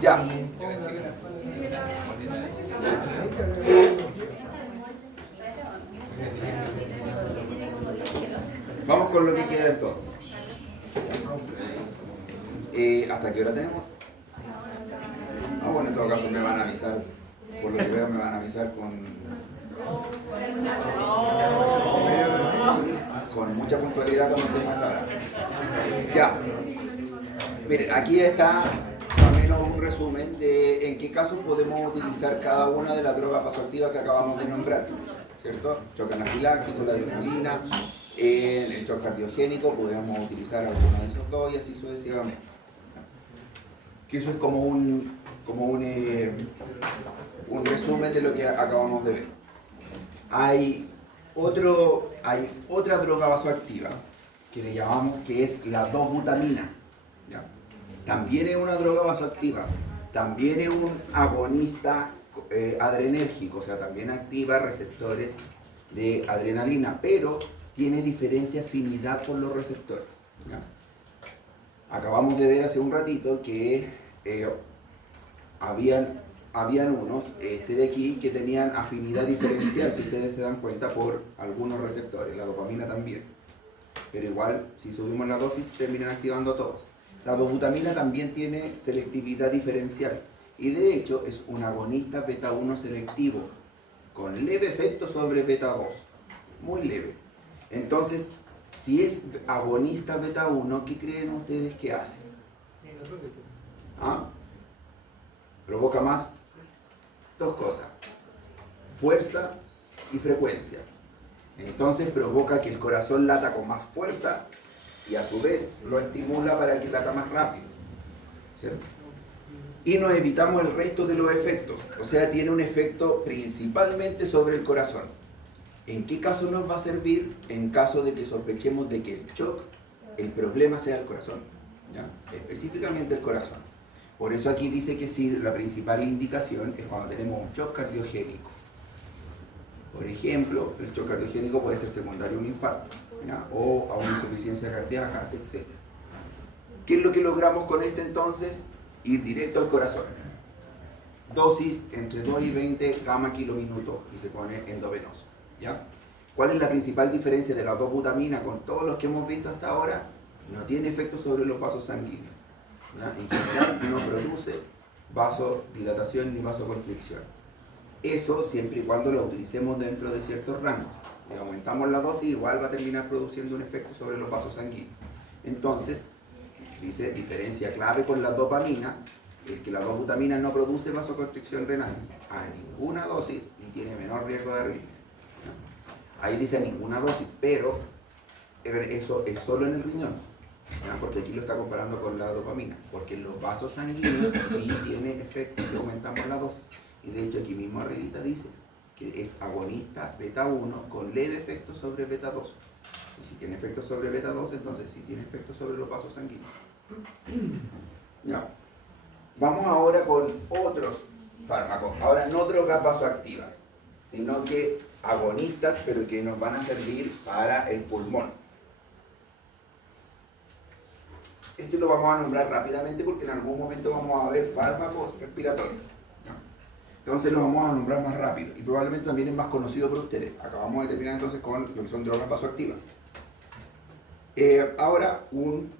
Ya. Vamos con lo que queda entonces. ¿Hasta qué hora tenemos? Ah, bueno, en todo caso me van a avisar. Por lo que veo me van a avisar con mucha puntualidad cuando estemos hasta ahora. Ya. Mire, aquí está más o menos un resumen de en qué casos podemos utilizar cada una de las drogas vasoactivas que acabamos de nombrar, ¿cierto? Shock anafiláctico, la adrenalina, en el shock cardiogénico podemos utilizar alguno de esos dos y así sucesivamente. Que eso es como un resumen de lo que acabamos de ver. Hay otra droga vasoactiva que le llamamos que es la 2-butamina. ¿Ya? También es una droga vasoactiva, también es un agonista adrenérgico, o sea, también activa receptores de adrenalina, pero tiene diferente afinidad con los receptores. ¿Ya? Acabamos de ver hace un ratito que habían unos de aquí que tenían afinidad diferencial, si ustedes se dan cuenta, por algunos receptores, la dopamina también. Pero igual, si subimos la dosis, terminan activando todos. La 2-butamina también tiene selectividad diferencial y de hecho es un agonista beta 1 selectivo con leve efecto sobre beta 2, muy leve. Entonces, si es agonista beta 1, ¿qué creen ustedes que hace? ¿Ah? Provoca más dos cosas, fuerza y frecuencia. Entonces provoca que el corazón lata con más fuerza y a su vez lo estimula para que lata más rápido, ¿cierto? Y nos evitamos el resto de los efectos, o sea, tiene un efecto principalmente sobre el corazón. ¿En qué caso nos va a servir? En caso de que sospechemos de que el shock, el problema sea el corazón, ¿ya? Específicamente el corazón. Por eso aquí dice que sí, la principal indicación es cuando tenemos un shock cardiogénico. Por ejemplo, el shock cardiogénico puede ser secundario a un infarto, ¿ya? O a una insuficiencia cardíaca, etc. ¿Qué es lo que logramos con este entonces? Ir directo al corazón. Dosis entre 2 y 20 gamma kilominuto y se pone endovenoso, ¿ya? ¿Cuál es la principal diferencia de la 2-butamina con todos los que hemos visto hasta ahora? No tiene efecto sobre los vasos sanguíneos, ¿ya? En general no produce vasodilatación ni vasoconstricción. Eso siempre y cuando lo utilicemos dentro de ciertos rangos. Si aumentamos la dosis, igual va a terminar produciendo un efecto sobre los vasos sanguíneos. Entonces, dice, diferencia clave con la dopamina, es que la 2-butamina no produce vasoconstricción renal a ninguna dosis y tiene menor riesgo de arritmia. Ahí dice a ninguna dosis, pero eso es solo en el riñón, ¿ya? Porque aquí lo está comparando con la dopamina, porque en los vasos sanguíneos sí tiene efecto si aumentamos la dosis. Y de hecho aquí mismo arribita dice que es agonista beta 1 con leve efecto sobre beta 2. Y si tiene efecto sobre beta 2, entonces sí tiene efecto sobre los vasos sanguíneos. Ya. Vamos ahora con otros fármacos. Ahora no drogas vasoactivas, sino que agonistas, pero que nos van a servir para el pulmón. Esto lo vamos a nombrar rápidamente porque en algún momento vamos a ver fármacos respiratorios. Entonces lo vamos a nombrar más rápido y probablemente también es más conocido por ustedes. Acabamos de terminar entonces con lo que son drogas vasoactivas. Ahora un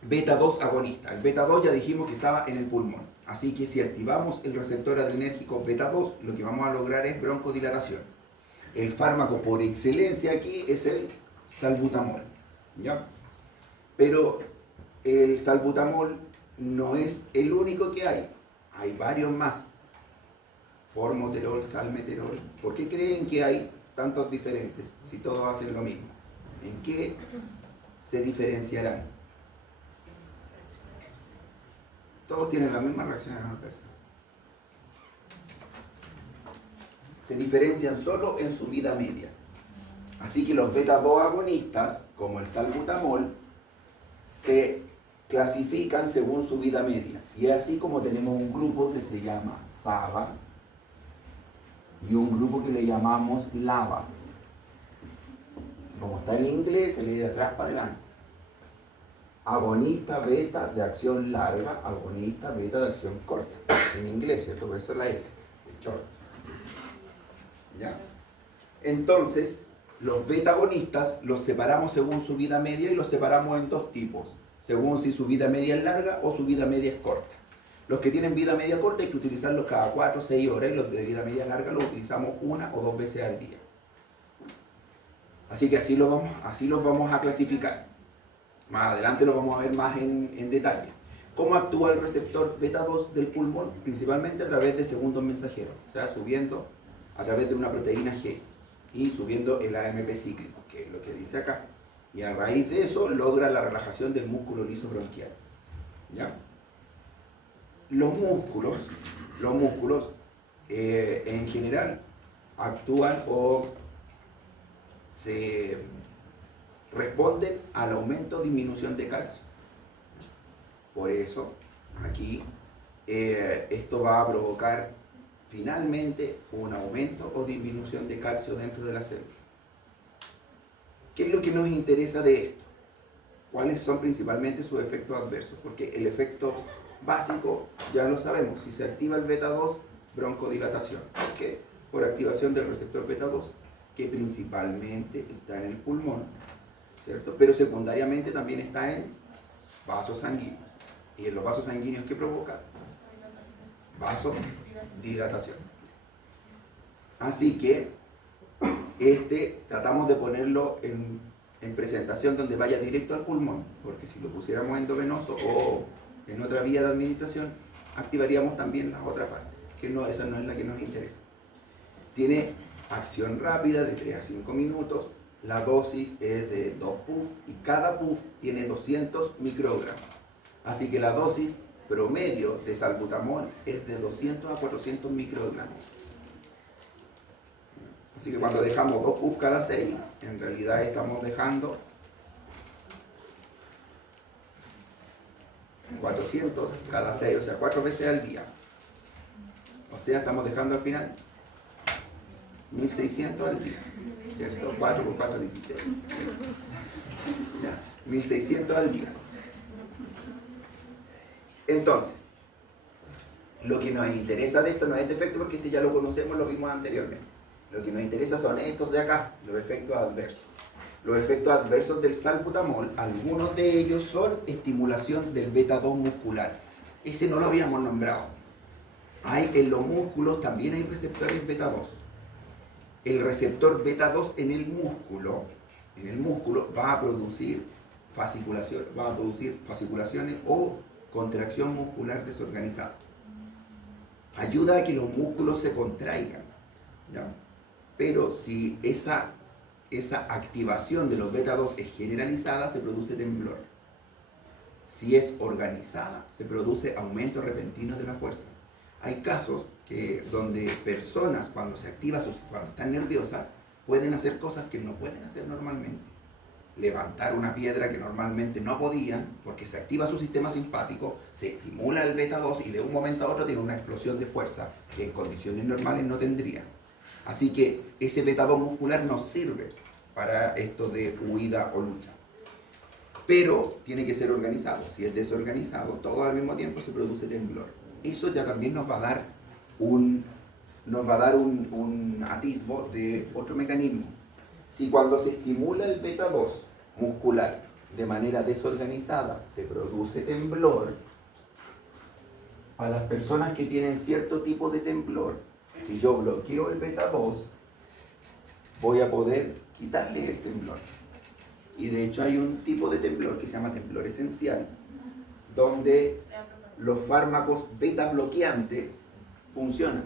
beta 2 agonista. El beta 2 ya dijimos que estaba en el pulmón. Así que si activamos el receptor adrenérgico beta 2, lo que vamos a lograr es broncodilatación. El fármaco por excelencia aquí es el salbutamol, ¿ya? Pero el salbutamol no es el único que hay. Hay varios más. Formoterol, salmeterol. ¿Por qué creen que hay tantos diferentes si todos hacen lo mismo? ¿En qué se diferenciarán? Todos tienen las mismas reacciones adversas. Se diferencian solo en su vida media. Así que los beta 2 agonistas, como el salbutamol, se clasifican según su vida media. Y es así como tenemos un grupo que se llama SABA y un grupo que le llamamos LABA. Como está en inglés, se lee de atrás para adelante. Agonista beta de acción larga, agonista beta de acción corta. En inglés, ¿cierto? Por eso es la S, el short. ¿Ya? Entonces, los beta agonistas los separamos según su vida media y los separamos en dos tipos, según si su vida media es larga o su vida media es corta. Los que tienen vida media corta hay que utilizarlos cada 4 o 6 horas y los de vida media larga los utilizamos 1 o 2 veces al día. Así que así los vamos a clasificar. Más adelante lo vamos a ver más en detalle. ¿Cómo actúa el receptor beta 2 del pulmón? Principalmente a través de segundos mensajeros, o sea, subiendo a través de una proteína G y subiendo el AMP cíclico, que es lo que dice acá. Y a raíz de eso logra la relajación del músculo liso bronquial. ¿Ya? Los músculos en general actúan o se responden al aumento o disminución de calcio. Por eso, aquí, esto va a provocar finalmente un aumento o disminución de calcio dentro de la célula. ¿Qué es lo que nos interesa de esto? ¿Cuáles son principalmente sus efectos adversos? Porque el efecto básico ya lo sabemos. Si se activa el beta 2, broncodilatación. ¿Por qué? Por activación del receptor beta 2, que principalmente está en el pulmón, ¿cierto? Pero secundariamente también está en vasos sanguíneos. ¿Y en los vasos sanguíneos qué provoca? Vasodilatación. Así que tratamos de ponerlo en presentación donde vaya directo al pulmón, porque si lo pusiéramos endovenoso o en otra vía de administración, activaríamos también la otra parte, que no, esa no es la que nos interesa. Tiene acción rápida de 3 a 5 minutos, la dosis es de 2 puff y cada puff tiene 200 microgramos. Así que la dosis promedio de salbutamol es de 200 a 400 microgramos. Así que cuando dejamos 2 puff cada 6, en realidad estamos dejando 400 cada 6, o sea, 4 veces al día. O sea, estamos dejando al final 1600 al día, ¿cierto? 4 por 4, 16. Ya, 1600 al día. Entonces, lo que nos interesa de esto no es este efecto, porque este ya lo conocemos, lo vimos anteriormente. Lo que nos interesa son estos de acá, los efectos adversos. Los efectos adversos del salbutamol, algunos de ellos son estimulación del beta 2 muscular. Ese no lo habíamos nombrado. En los músculos también hay receptores beta 2. El receptor beta 2 en el músculo va a producir fasciculaciones o contracción muscular desorganizada. Ayuda a que los músculos se contraigan, ¿ya? Pero si esa activación de los beta 2 es generalizada, se produce temblor. Si es organizada, se produce aumento repentino de la fuerza. Hay casos donde personas, cuando están nerviosas, pueden hacer cosas que no pueden hacer normalmente. Levantar una piedra que normalmente no podían, porque se activa su sistema simpático, se estimula el beta 2 y de un momento a otro tiene una explosión de fuerza que en condiciones normales no tendría. Así que ese beta 2 muscular nos sirve para esto de huida o lucha. Pero tiene que ser organizado. Si es desorganizado, todo al mismo tiempo se produce temblor. Eso ya también nos va a dar un atisbo de otro mecanismo. Si cuando se estimula el beta 2 muscular de manera desorganizada se produce temblor, a las personas que tienen cierto tipo de temblor, si yo bloqueo el beta 2, voy a poder quitarle el temblor. Y de hecho hay un tipo de temblor que se llama temblor esencial, donde los fármacos beta bloqueantes funcionan.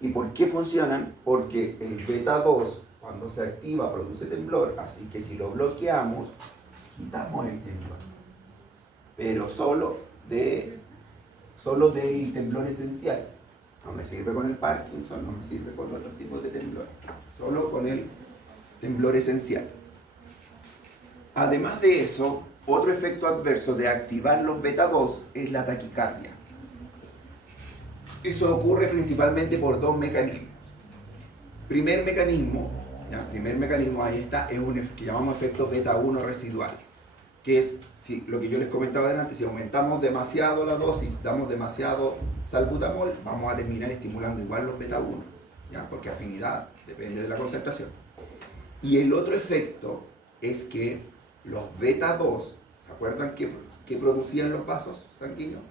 ¿Y por qué funcionan? Porque el beta 2, cuando se activa, produce temblor, así que si lo bloqueamos, quitamos el temblor. Pero solo del temblor esencial. No me sirve con el Parkinson, no me sirve con otros tipos de temblor. Solo con el temblor esencial. Además de eso, otro efecto adverso de activar los beta 2 es la taquicardia. Eso ocurre principalmente por 2 mecanismos. Primer mecanismo, ahí está, es un que llamamos efecto beta 1 residual. que es lo que yo les comentaba delante, si aumentamos demasiado la dosis, damos demasiado salbutamol, vamos a terminar estimulando igual los beta 1, ¿ya? Porque afinidad depende de la concentración. Y el otro efecto es que los beta 2, ¿se acuerdan que producían los vasos sanguíneos?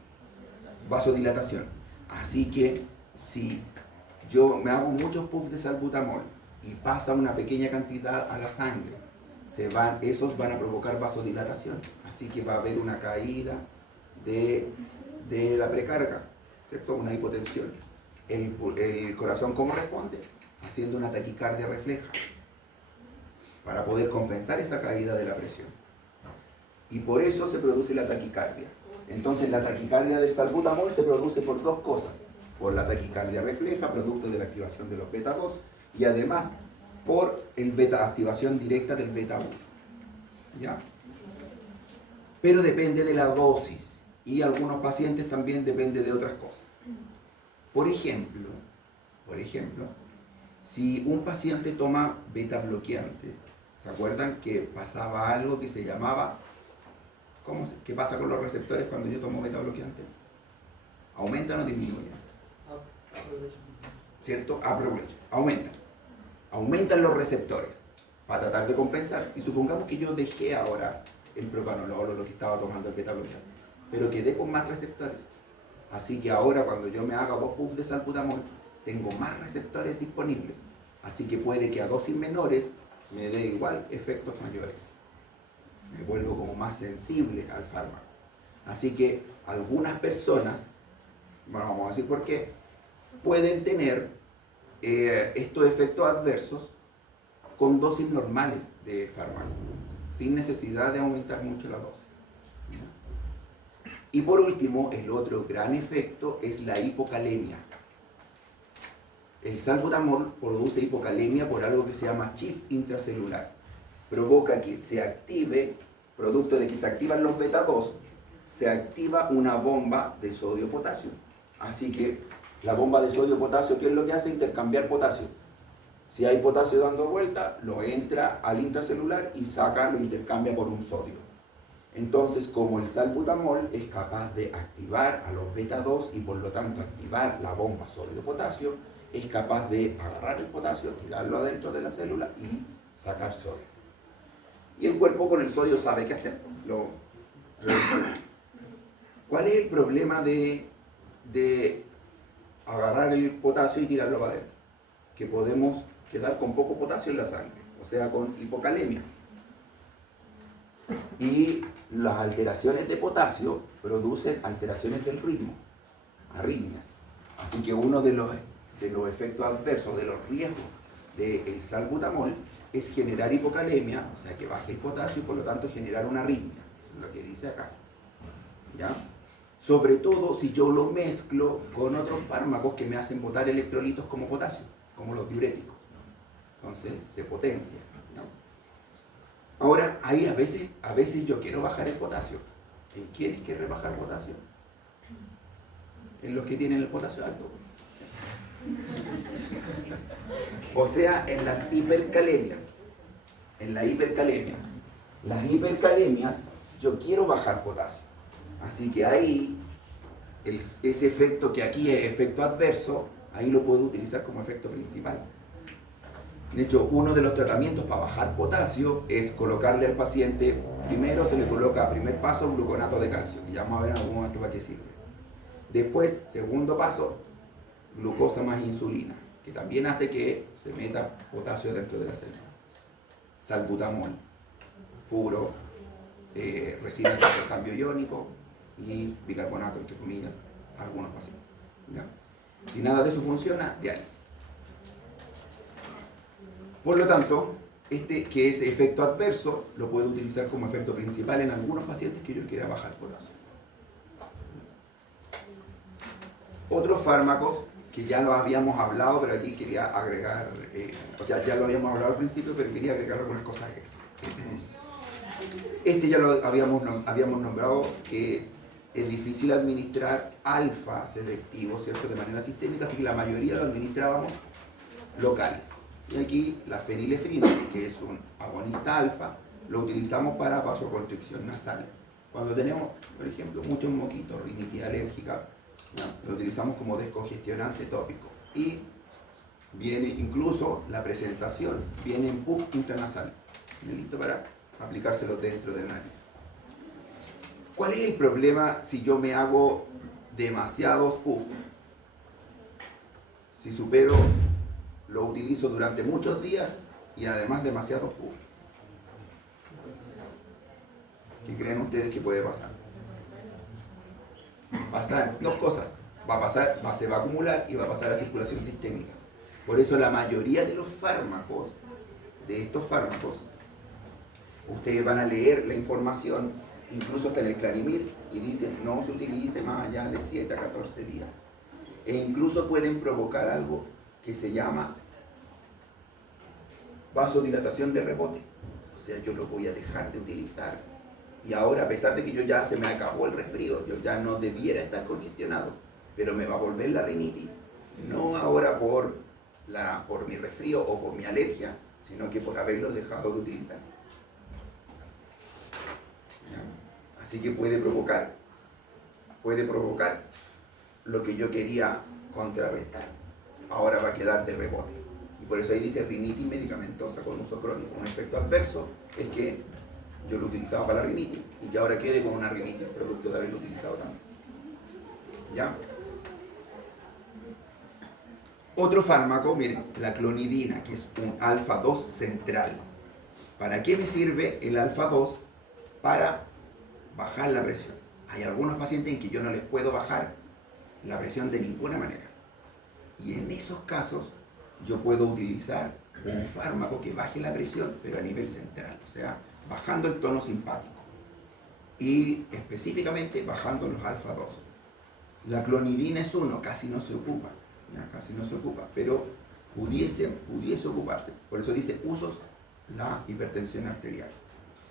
Vasodilatación. Así que si yo me hago muchos puffs de salbutamol y pasa una pequeña cantidad a la sangre, esos van a provocar vasodilatación. Así que va a haber una caída de la precarga, ¿cierto? Una hipotensión. El corazón, ¿cómo responde? Haciendo una taquicardia refleja para poder compensar esa caída de la presión. Y por eso se produce la taquicardia. Entonces la taquicardia del salbutamol se produce por dos cosas. Por la taquicardia refleja, producto de la activación de los beta 2, y además por activación directa del beta 1. ¿Ya? Pero depende de la dosis, y algunos pacientes también depende de otras cosas. Por ejemplo, si un paciente toma beta bloqueantes, ¿se acuerdan que pasaba algo que se llamaba, qué pasa con los receptores cuando yo tomo beta bloqueantes? ¿Aumentan o disminuyen? ¿Cierto? Aumentan los receptores para tratar de compensar. Y supongamos que yo dejé ahora el propanolol o lo que estaba tomando el beta bloqueante, pero quedé con más receptores. Así que ahora cuando yo me haga 2 puffs de salbutamol, tengo más receptores disponibles. Así que puede que a dosis menores me dé igual efectos mayores. Me vuelvo como más sensible al fármaco. Así que algunas personas, bueno, vamos a decir por qué, pueden tener estos efectos adversos con dosis normales de fármaco, sin necesidad de aumentar mucho la dosis. Y por último, el otro gran efecto es la hipocalemia. El salbutamol produce hipocalemia por algo que se llama shift intracelular. Provoca que se active, producto de que se activan los beta 2, se activa una bomba de sodio-potasio. Así que la bomba de sodio-potasio, ¿qué es lo que hace? Intercambiar potasio. Si hay potasio dando vuelta, lo entra al intracelular y lo intercambia por un sodio. Entonces, como el salbutamol es capaz de activar a los beta 2 y por lo tanto activar la bomba sodio-potasio, es capaz de agarrar el potasio, tirarlo adentro de la célula y sacar sodio. Y el cuerpo con el sodio sabe qué hacer. ¿Cuál es el problema de agarrar el potasio y tirarlo para adentro? Que podemos quedar con poco potasio en la sangre, o sea, con hipocalemia. Y las alteraciones de potasio producen alteraciones del ritmo, arritmias. Así que uno de los efectos adversos, de los riesgos del salbutamol, es generar hipocalemia, o sea, que baje el potasio y por lo tanto generar una arritmia. Eso es lo que dice acá. ¿Ya? Sobre todo si yo lo mezclo con otros fármacos que me hacen botar electrolitos como potasio, como los diuréticos. Entonces se potencia, ¿no? Ahora, ahí a veces yo quiero bajar el potasio. ¿En quiénes quiere bajar el potasio? En los que tienen el potasio alto. O sea, en las hipercalemias. En la hipercalemia. Las hipercalemias, yo quiero bajar potasio. Así que ahí, ese efecto que aquí es efecto adverso, ahí lo puedo utilizar como efecto principal. De hecho, uno de los tratamientos para bajar potasio es colocarle al paciente, primero se le coloca, primer paso, gluconato de calcio, que ya vamos a ver en algún momento para qué sirve. Después, segundo paso, glucosa más insulina, que también hace que se meta potasio dentro de la célula. Salbutamol, furo, resinas de intercambio iónico y bicarbonato, entre comillas, algunos pacientes. ¿Ya? Si nada de eso funciona, diálisis. Por lo tanto, que es efecto adverso, lo puedo utilizar como efecto principal en algunos pacientes que yo quiera bajar potasio. Otros fármacos que ya lo habíamos hablado, pero aquí quería agregar, o sea, ya lo habíamos hablado al principio, pero quería agregar algunas cosas extra. Ya lo habíamos nombrado, que es difícil administrar alfa selectivo, ¿cierto?, de manera sistémica, así que la mayoría lo administrábamos locales. Y aquí la fenilefrina, que es un agonista alfa, lo utilizamos para vasoconstricción nasal. Cuando tenemos, por ejemplo, muchos moquitos, rinitis alérgica, ¿no? Lo utilizamos como descongestionante tópico. Y viene incluso la presentación, viene en puff intranasal, listo para aplicárselo dentro de la nariz. ¿Cuál es el problema si yo me hago demasiados puff? Si supero, lo utilizo durante muchos días y además demasiados puff. ¿Qué creen ustedes que puede pasar? Pasar dos cosas. Se va a acumular y va a pasar a circulación sistémica. Por eso la mayoría de los fármacos, ustedes van a leer la información, incluso hasta en el Clarimir, y dicen no se utilice más allá de 7 a 14 días. E incluso pueden provocar algo que se llama vasodilatación de rebote. O sea, yo lo voy a dejar de utilizar. Y ahora, a pesar de que yo ya se me acabó el resfrío, yo ya no debiera estar congestionado, pero me va a volver la rinitis, no ahora por mi resfrío o por mi alergia, sino que por haberlo dejado de utilizar. ¿Ya? Así que puede provocar lo que yo quería contrarrestar. Ahora va a quedar de rebote. Y por eso ahí dice rinitis medicamentosa con uso crónico. Un efecto adverso es que yo lo utilizaba para la rinitis y que ahora quede con una rinitis producto de haberlo utilizado tanto. ¿Ya? Otro fármaco, miren, la clonidina, que es un alfa-2 central. ¿Para qué me sirve el alfa-2? Para bajar la presión. Hay algunos pacientes en que yo no les puedo bajar la presión de ninguna manera. Y en esos casos yo puedo utilizar un fármaco que baje la presión, pero a nivel central, o sea, bajando el tono simpático y específicamente bajando los alfa-2. La clonidina es uno, casi no se ocupa, pero pudiese ocuparse. Por eso dice usos la hipertensión arterial.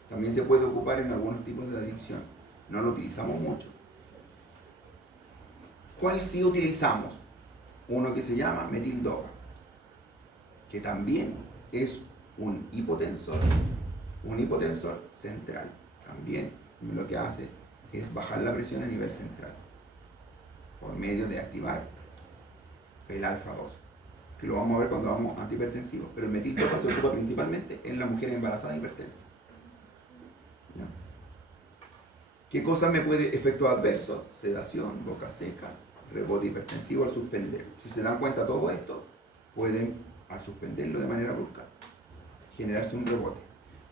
También se puede ocupar en algunos tipos de adicción. No lo utilizamos mucho. ¿Cuál sí utilizamos? Uno que se llama metildopa, que también es un hipotensor central. También lo que hace es bajar la presión a nivel central por medio de activar el alfa-2, que lo vamos a ver cuando vamos antihipertensivos. Pero el metildopa se ocupa principalmente en las mujeres embarazadas hipertensas. ¿Ya? ¿Qué cosa me puede efectos adversos? Sedación, boca seca, rebote hipertensivo al suspender. Si se dan cuenta todo esto, pueden, al suspenderlo de manera brusca, generarse un rebote.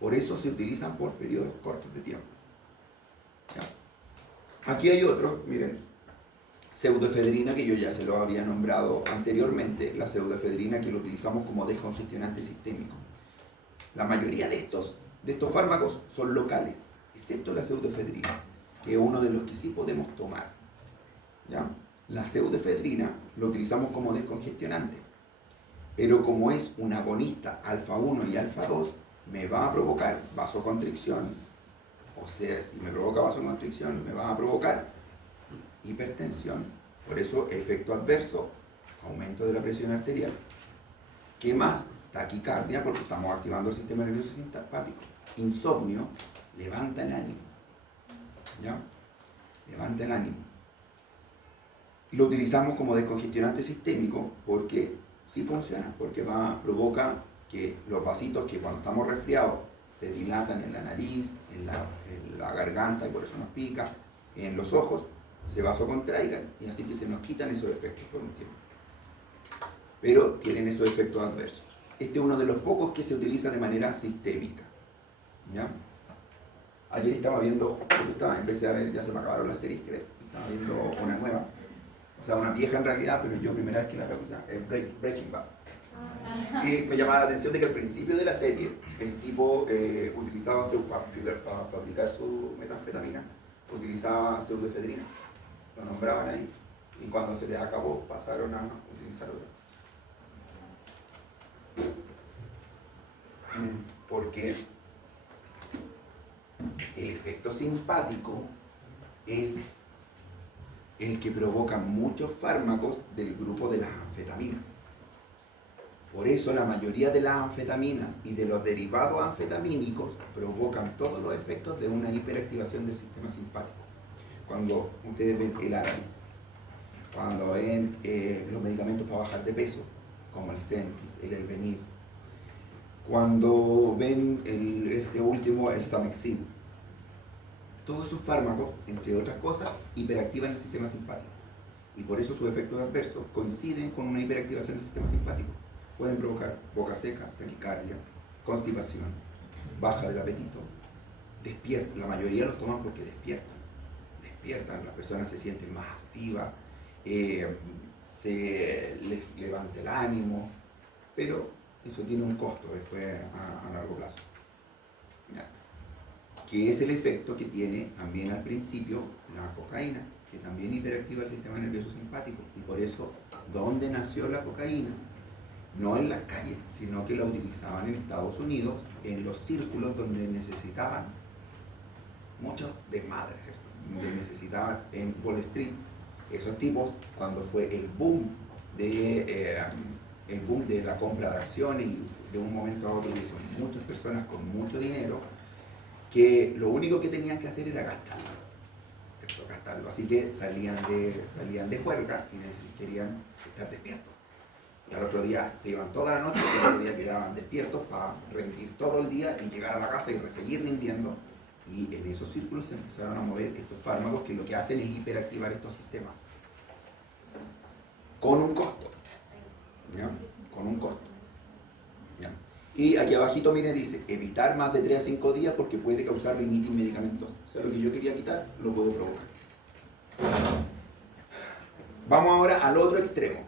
Por eso se utilizan por periodos cortos de tiempo. ¿Ya? Aquí hay otro, miren, pseudoefedrina, que yo ya se lo había nombrado anteriormente, la pseudoefedrina que lo utilizamos como descongestionante sistémico. La mayoría de estos fármacos son locales, excepto la pseudoefedrina, que es uno de los que sí podemos tomar. ¿Ya? La pseudoefedrina lo utilizamos como descongestionante, pero como es un agonista alfa-1 y alfa-2, me va a provocar vasoconstricción. O sea, si me provoca vasoconstricción, me va a provocar hipertensión. Por eso, efecto adverso, aumento de la presión arterial. ¿Qué más? Taquicardia, porque estamos activando el sistema nervioso simpático. Insomnio, levanta el ánimo. ¿Ya? Levanta el ánimo. Lo utilizamos como descongestionante sistémico porque sí funciona, porque provoca que los vasitos que cuando estamos resfriados se dilatan en la nariz, en la garganta, y por eso nos pica, en los ojos, se vasocontraigan y así que se nos quitan esos efectos por un tiempo. Pero tienen esos efectos adversos. Este es uno de los pocos que se utiliza de manera sistémica. ¿Ya? Ayer estaba viendo, empecé a ver, ya se me acabaron las series que ver, estaba viendo una nueva, o sea, una vieja en realidad, pero yo primera vez que la veo, es Breaking Bad. Y me llamaba la atención de que al principio de la serie, el tipo utilizaba para fabricar su metanfetamina, utilizaba pseudoefedrina. Lo nombraban ahí, y cuando se les acabó, pasaron a utilizar otra. Porque el efecto simpático es el que provoca muchos fármacos del grupo de las anfetaminas. Por eso la mayoría de las anfetaminas y de los derivados anfetamínicos provocan todos los efectos de una hiperactivación del sistema simpático. Cuando ustedes ven el Aramis, cuando ven los medicamentos para bajar de peso, como el Centis, el Elvenil, cuando ven este último, el Samexin, todos esos fármacos, entre otras cosas, hiperactivan el sistema simpático. Y por eso sus efectos adversos coinciden con una hiperactivación del sistema simpático. Pueden provocar boca seca, taquicardia, constipación, baja del apetito, despiertan. La mayoría los toman porque despiertan, las personas se sienten más activas, se les levanta el ánimo, pero eso tiene un costo después a largo plazo. ¿Ya? Que es el efecto que tiene también al principio la cocaína, que también hiperactiva el sistema nervioso simpático. Y por eso, ¿dónde nació la cocaína? No en las calles, sino que la utilizaban en Estados Unidos, en los círculos donde necesitaban muchos desmadres, donde necesitaban en Wall Street. Esos tipos, cuando fue el boom de la compra de acciones y de un momento a otro hizo muchas personas con mucho dinero, que lo único que tenían que hacer era gastarlo. Así que salían de juerga y querían estar despiertos. Y al otro día se iban toda la noche y al otro día quedaban despiertos para rendir todo el día y llegar a la casa y seguir rindiendo. Y en esos círculos se empezaron a mover estos fármacos que lo que hacen es hiperactivar estos sistemas. Con un costo. ¿Ya? Con un costo. ¿Ya? Y aquí abajito, mire, dice, evitar más de 3 a 5 días porque puede causar rinitis medicamentosa. O sea, lo que yo quería quitar, lo puedo provocar. Vamos ahora al otro extremo.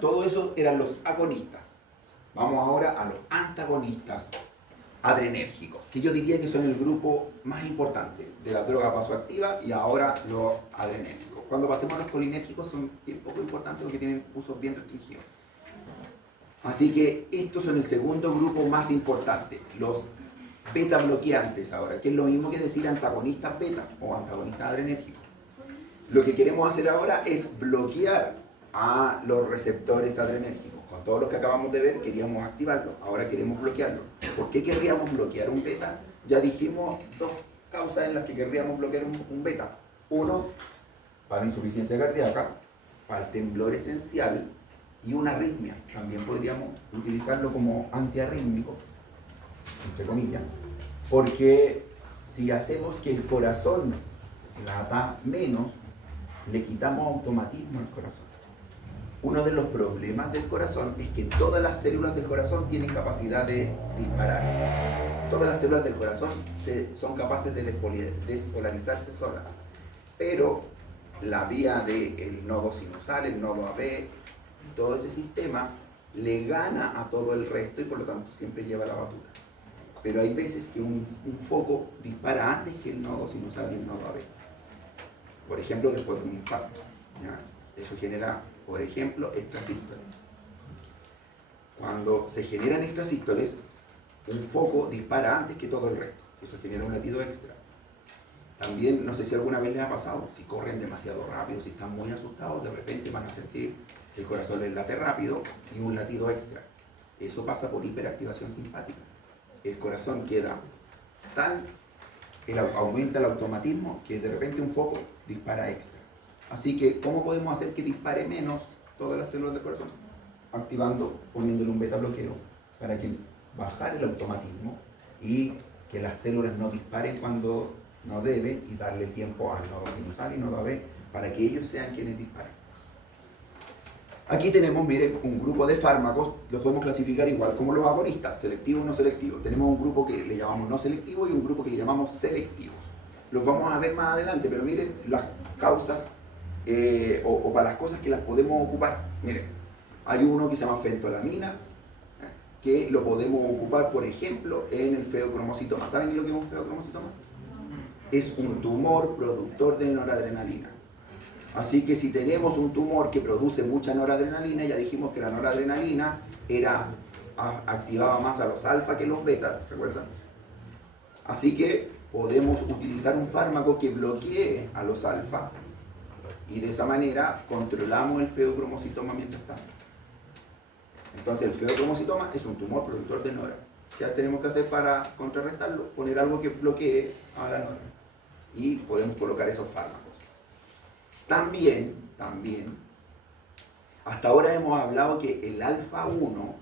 Todo eso eran los agonistas. Vamos ahora a los antagonistas adrenérgicos, que yo diría que son el grupo más importante de la droga vasoactiva y ahora los adrenérgicos. Cuando pasemos a los colinérgicos son bien poco importantes porque tienen usos bien restringidos. Así que estos son el segundo grupo más importante, los beta bloqueantes ahora, que es lo mismo que decir antagonistas beta o antagonistas adrenérgicos. Lo que queremos hacer ahora es bloquear a los receptores adrenérgicos. Con todo lo que acabamos de ver queríamos activarlo, ahora queremos bloquearlo. ¿Por qué querríamos bloquear un beta? Ya dijimos dos causas en las que querríamos bloquear un beta. Uno, para la insuficiencia cardíaca, para el temblor esencial y una arritmia. También podríamos utilizarlo como antiarrítmico, entre comillas, porque si hacemos que el corazón lata menos, le quitamos automatismo al corazón. Uno de los problemas del corazón es que todas las células del corazón tienen capacidad de disparar. Todas las células del corazón son capaces de despolarizarse solas. Pero la vía del nodo sinusal, el nodo AB, todo ese sistema le gana a todo el resto y por lo tanto siempre lleva la batuta. Pero hay veces que un foco dispara antes que el nodo sinusal y el nodo AB. Por ejemplo, después de un infarto. ¿Ya? Eso genera, por ejemplo, extrasístoles. Cuando se generan extrasístoles, un foco dispara antes que todo el resto. Eso genera un latido extra. También, no sé si alguna vez les ha pasado, si corren demasiado rápido, si están muy asustados, de repente van a sentir que el corazón les late rápido y un latido extra. Eso pasa por hiperactivación simpática. El corazón queda aumenta el automatismo que de repente un foco dispara extra. Así que, ¿cómo podemos hacer que dispare menos todas las células del corazón? Poniéndole un beta bloqueo para que bajar el automatismo y que las células no disparen cuando no deben y darle tiempo al nodo sinusal y nodo AB para que ellos sean quienes disparen. Aquí tenemos, miren, un grupo de fármacos, los podemos clasificar igual como los agonistas, selectivos o no selectivos. Tenemos un grupo que le llamamos no selectivo y un grupo que le llamamos selectivos. Los vamos a ver más adelante, pero miren las causas o para las cosas que las podemos ocupar. Miren, hay uno que se llama fentolamina, que lo podemos ocupar, por ejemplo, en el feocromocitoma. ¿Saben lo que es un feocromocitoma? Es un tumor productor de noradrenalina. Así que si tenemos un tumor que produce mucha noradrenalina, ya dijimos que la noradrenalina activaba más a los alfa que los beta, ¿se acuerdan? Así que podemos utilizar un fármaco que bloquee a los alfa y de esa manera controlamos el feocromocitoma mientras tanto. Entonces el feocromocitoma es un tumor productor de nora. ¿Qué tenemos que hacer para contrarrestarlo? Poner algo que bloquee a la nora. Y podemos colocar esos fármacos. También, hasta ahora hemos hablado que el alfa-1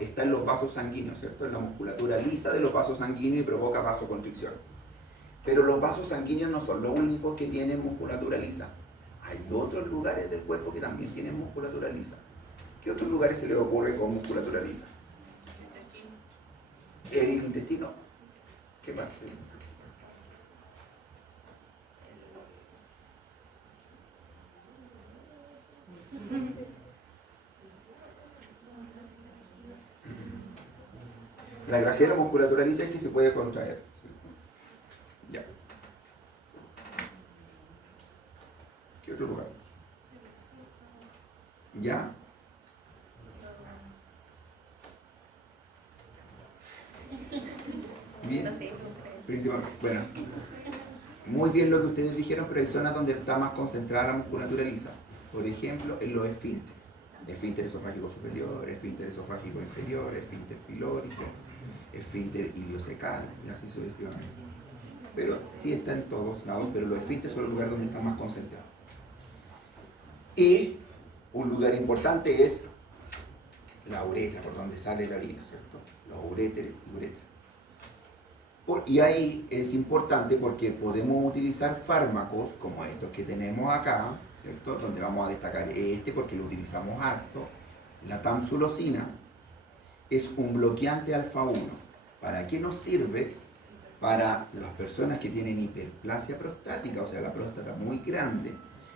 está en los vasos sanguíneos, ¿cierto? En la musculatura lisa de los vasos sanguíneos y provoca vasoconstricción. Pero los vasos sanguíneos no son los únicos que tienen musculatura lisa. Hay otros lugares del cuerpo que también tienen musculatura lisa. ¿Qué otros lugares se les ocurre con musculatura lisa? El intestino. ¿Qué más? La gracia de la musculatura lisa es que se puede contraer. Ya. ¿Qué otro lugar? ¿Ya? Bien. Principalmente. Bueno, muy bien lo que ustedes dijeron, pero hay zonas donde está más concentrada la musculatura lisa. Por ejemplo, en los esfínteres. Esfínter esofágico superior, esfínter esofágico inferior, esfínter pilórico, esfínter iliocecal, y así sucesivamente. Pero sí está en todos lados, pero los esfínteres son los lugares donde está más concentrado. Y un lugar importante es la uretra, por donde sale la orina, ¿cierto? Los uréteres y uretra. Y ahí es importante porque podemos utilizar fármacos como estos que tenemos acá, ¿cierto? Donde vamos a destacar porque lo utilizamos harto. La tamsulosina es un bloqueante alfa-1. ¿Para qué nos sirve? Para las personas que tienen hiperplasia prostática, o sea, la próstata muy grande.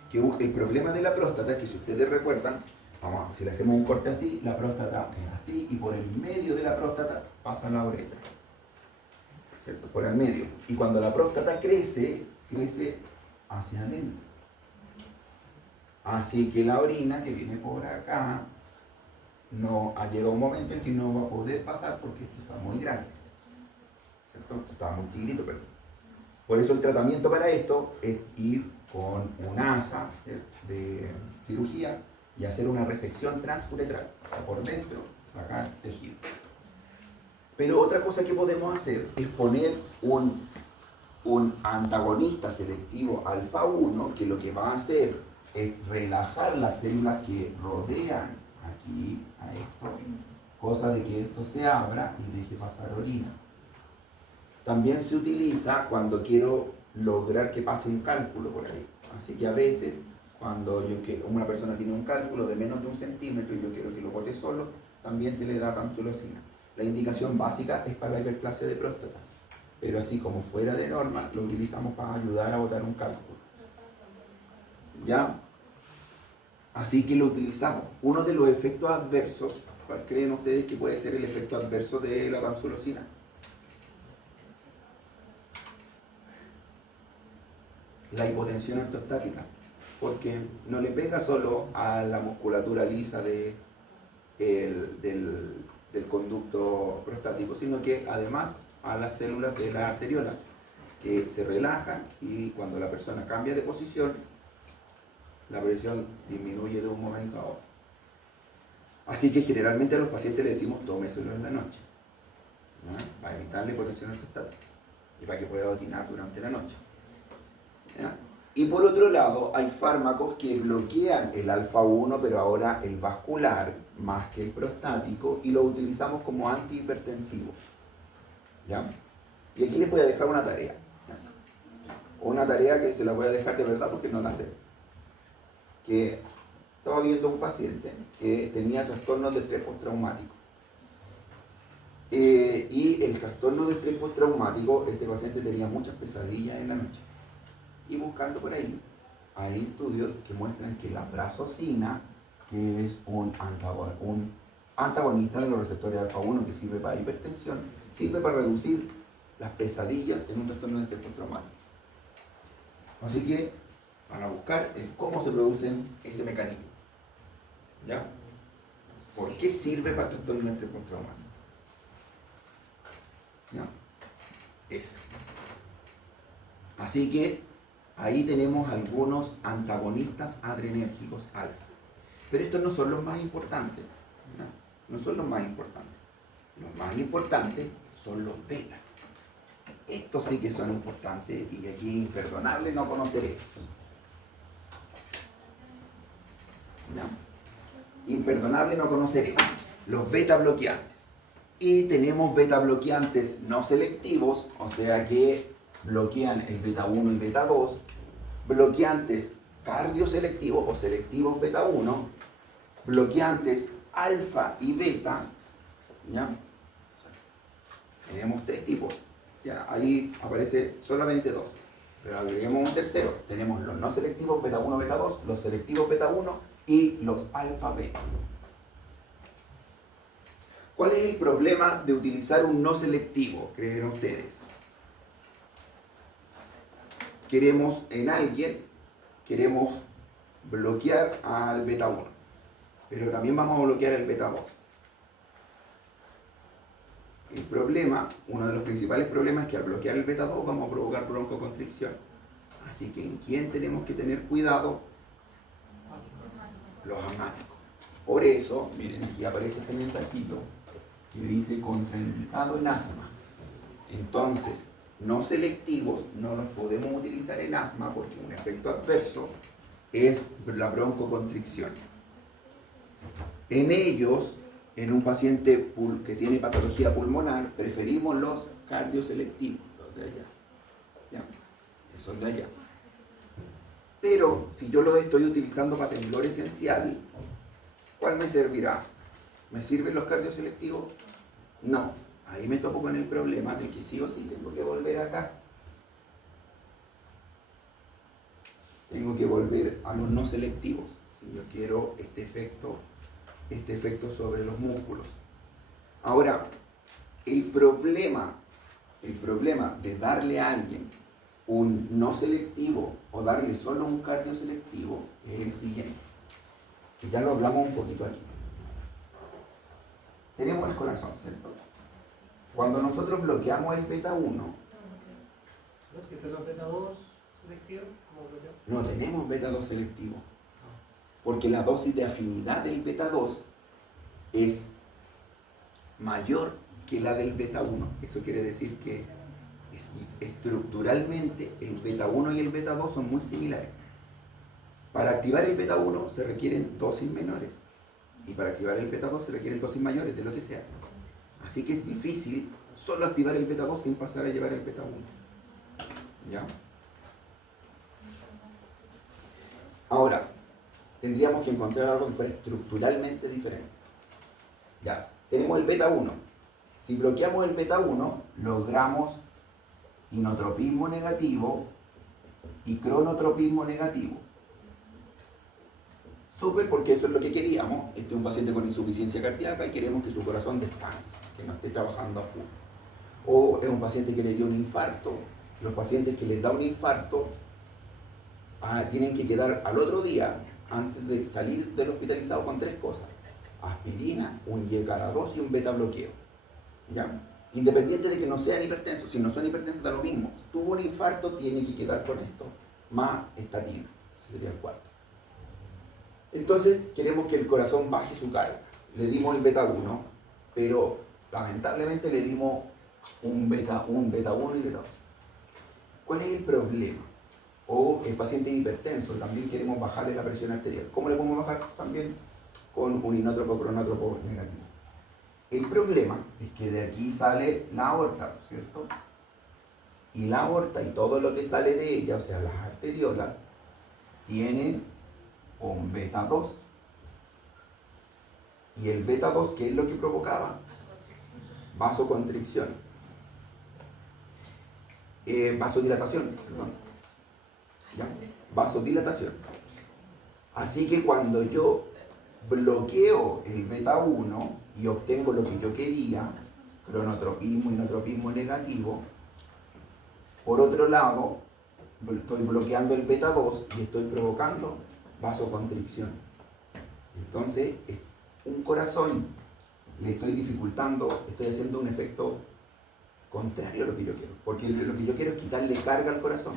Que el problema de la próstata es que, si ustedes recuerdan, si le hacemos un corte así, la próstata es así y por el medio de la próstata pasa la uretra, ¿cierto? Por el medio. Y cuando la próstata crece hacia adentro. Así que la orina que viene por acá llega un momento en que no va a poder pasar porque esto está muy grande, ¿cierto? Está muy chiquitito, pero por eso el tratamiento para esto es ir con un asa de cirugía y hacer una resección transuretral, o sea, por dentro sacar tejido. Pero otra cosa que podemos hacer es poner un antagonista selectivo alfa-1 que lo que va a hacer es relajar las células que rodean aquí a esto, cosa de que esto se abra y deje pasar orina. También se utiliza cuando quiero lograr que pase un cálculo por ahí. Así que a veces, cuando una persona tiene un cálculo de menos de 1 centímetro y yo quiero que lo bote solo, también se le da tamsulosina. La indicación básica es para la hiperplasia de próstata, pero así como fuera de norma, lo utilizamos para ayudar a botar un cálculo. ¿Ya? Así que lo utilizamos. Uno de los efectos adversos, ¿cuál creen ustedes que puede ser el efecto adverso de la tamsulosina? La hipotensión ortostática, porque no le pega solo a la musculatura lisa del conducto prostático, sino que además a las células de la arteriola, que se relajan y cuando la persona cambia de posición, la presión disminuye de un momento a otro. Así que generalmente a los pacientes les decimos tómeselo en la noche, ¿no? Para evitar la hipotensión ortostática y para que pueda orinar durante la noche. ¿Ya? Y por otro lado, hay fármacos que bloquean el alfa-1, pero ahora el vascular más que el prostático, y lo utilizamos como antihipertensivos. ¿Ya? Y aquí les voy a dejar una tarea. ¿Ya? Una tarea que se la voy a dejar de verdad porque no la sé. Que estaba viendo un paciente que tenía trastornos de estrés postraumático. Y el trastorno de estrés postraumático, este paciente tenía muchas pesadillas en la noche. Y buscando por ahí, hay estudios que muestran que la prazosina, que es un antagonista de los receptores alfa-1 que sirve para hipertensión, sirve para reducir las pesadillas en un trastorno de estrés postraumático. Así que van a buscar cómo se produce ese mecanismo. ¿Ya? ¿Por qué sirve para el trastorno de estrés postraumático? ¿Ya? Eso. Así que ahí tenemos algunos antagonistas adrenérgicos alfa. Pero estos no son los más importantes. ¿Ya? No son los más importantes. Los más importantes son los beta. Estos sí que son importantes y aquí es imperdonable no conocer estos. ¿Ya? Imperdonable no conocer estos. Los beta bloqueantes. Y tenemos beta bloqueantes no selectivos, o sea que bloquean el beta 1 y beta 2. Bloqueantes cardioselectivos o selectivos beta 1. Bloqueantes alfa y beta. ¿Ya? Tenemos 3 tipos. Ya, ahí aparece solamente 2. Pero agreguemos un tercero. Tenemos los no selectivos beta 1, beta 2, los selectivos beta 1 y los alfa beta. ¿Cuál es el problema de utilizar un no selectivo, creen ustedes? Queremos bloquear al beta 1, pero también vamos a bloquear el beta 2. El problema, uno de los principales problemas es que al bloquear el beta 2 vamos a provocar broncoconstricción. Así que ¿en quién tenemos que tener cuidado? Los asmáticos. Por eso, miren, aquí aparece este mensajito que dice contraindicado en asma. Entonces, no selectivos no los podemos utilizar en asma porque un efecto adverso es la broncoconstricción. En ellos, en un paciente que tiene patología pulmonar, preferimos los cardioselectivos, los de allá. ¿Ya? Esos de allá. Pero si yo los estoy utilizando para temblor esencial, ¿cuál me servirá? ¿Me sirven los cardioselectivos? No. Ahí me topo con el problema de que sí o sí tengo que volver acá. Tengo que volver a los no selectivos si yo quiero este efecto sobre los músculos. Ahora, el problema de darle a alguien un no selectivo o darle solo un cardioselectivo es el siguiente, que ya lo hablamos un poquito aquí. Tenemos el corazón, ¿cierto? Cuando nosotros bloqueamos el beta 1, ¿No existen los beta 2 selectivos? no tenemos beta 2 selectivo, porque la dosis de afinidad del beta 2 es mayor que la del beta 1. Eso quiere decir que estructuralmente el beta 1 y el beta 2 son muy similares. Para activar el beta 1 se requieren dosis menores y para activar el beta 2 se requieren dosis mayores de lo que sea. Así que es difícil solo activar el beta 2 sin pasar a llevar el beta 1. ¿Ya? Ahora, tendríamos que encontrar algo que fuera estructuralmente diferente. Ya, tenemos el beta 1. Si bloqueamos el beta 1, logramos inotropismo negativo y cronotropismo negativo. Súper, porque eso es lo que queríamos. Este es un paciente con insuficiencia cardíaca y queremos que su corazón descanse, que no esté trabajando a full. O es un paciente que le dio un infarto. Los pacientes que les da un infarto tienen que quedar al otro día, antes de salir del hospitalizado, con 3 cosas: aspirina, un YKR2 y un beta bloqueo. ¿Ya? Independiente de que no sean hipertensos. Si no son hipertensos da lo mismo. Tuvo un infarto, tiene que quedar con esto, más estatina. Ese sería el cuarto. Entonces queremos que el corazón baje su carga. Le dimos el beta 1, pero lamentablemente le dimos un beta 1 y beta 2. ¿Cuál es el problema? O el paciente hipertenso, también queremos bajarle la presión arterial. ¿Cómo le podemos bajar? También con un inótropo cronótropo negativo. El problema es que de aquí sale la aorta, ¿cierto? Y la aorta y todo lo que sale de ella, o sea, las arteriolas, tienen un beta 2. Y el beta 2, ¿qué es lo que provocaba? Vasoconstricción. Vasodilatación, perdón. ¿Ya? Vasodilatación. Así que cuando yo bloqueo el beta 1 y obtengo lo que yo quería, cronotropismo y inotropismo negativo, por otro lado, estoy bloqueando el beta 2 y estoy provocando vasoconstricción. Entonces, un corazón le estoy dificultando, estoy haciendo un efecto contrario a lo que yo quiero, porque lo que yo quiero es quitarle carga al corazón.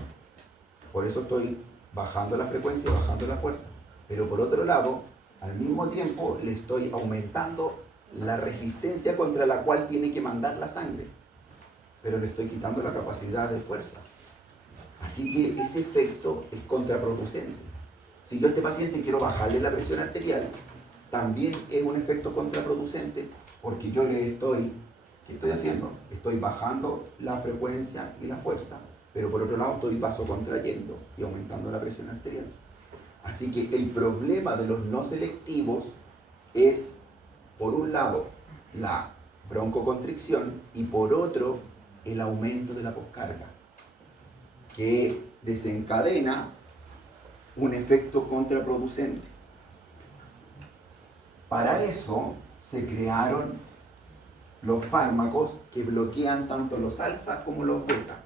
Por eso estoy bajando la frecuencia y bajando la fuerza. Pero por otro lado, Al mismo tiempo le estoy aumentando la resistencia contra la cual tiene que mandar la sangre, pero le estoy quitando la capacidad de fuerza. Así que ese efecto es contraproducente. Si yo a este paciente quiero bajarle la presión arterial, también es un efecto contraproducente, porque yo le estoy, ¿qué estoy haciendo? Estoy bajando la frecuencia y la fuerza, pero por otro lado estoy vasocontrayendo y aumentando la presión arterial. Así que el problema de los no selectivos es, por un lado, la broncoconstricción y por otro, el aumento de la poscarga, que desencadena un efecto contraproducente. Para eso se crearon los fármacos que bloquean tanto los alfa como los beta.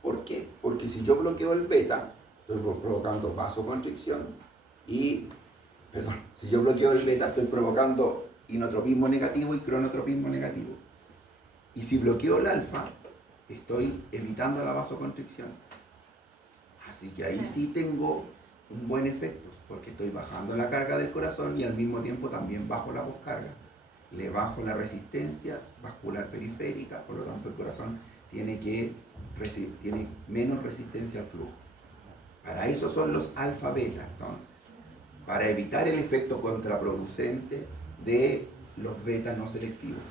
¿Por qué? Porque si yo bloqueo el beta, estoy provocando vasoconstricción y, si yo bloqueo el beta, estoy provocando inotropismo negativo y cronotropismo negativo. Y si bloqueo el alfa, estoy evitando la vasoconstricción. Así que ahí sí tengo un buen efecto, porque estoy bajando la carga del corazón y al mismo tiempo también bajo la poscarga. Le bajo la resistencia vascular periférica, por lo tanto el corazón tiene menos resistencia al flujo. Para eso son los alfa-beta, entonces, para evitar el efecto contraproducente de los beta no selectivos,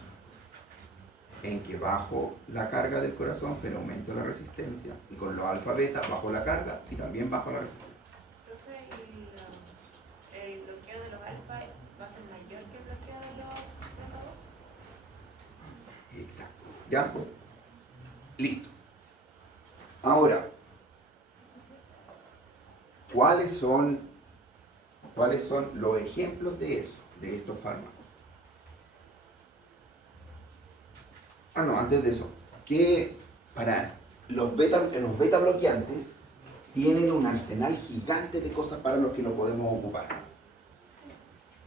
en que bajo la carga del corazón pero aumento la resistencia, y con los alfa-beta bajo la carga y también bajo la resistencia. Profe, ¿el bloqueo de los alfa va a ser mayor que el bloqueo de los beta 2? Exacto. ¿Ya? Listo. Ahora, ¿cuáles son los ejemplos de eso, de estos fármacos? Antes de eso, que para los beta bloqueantes tienen un arsenal gigante de cosas para los que lo podemos ocupar.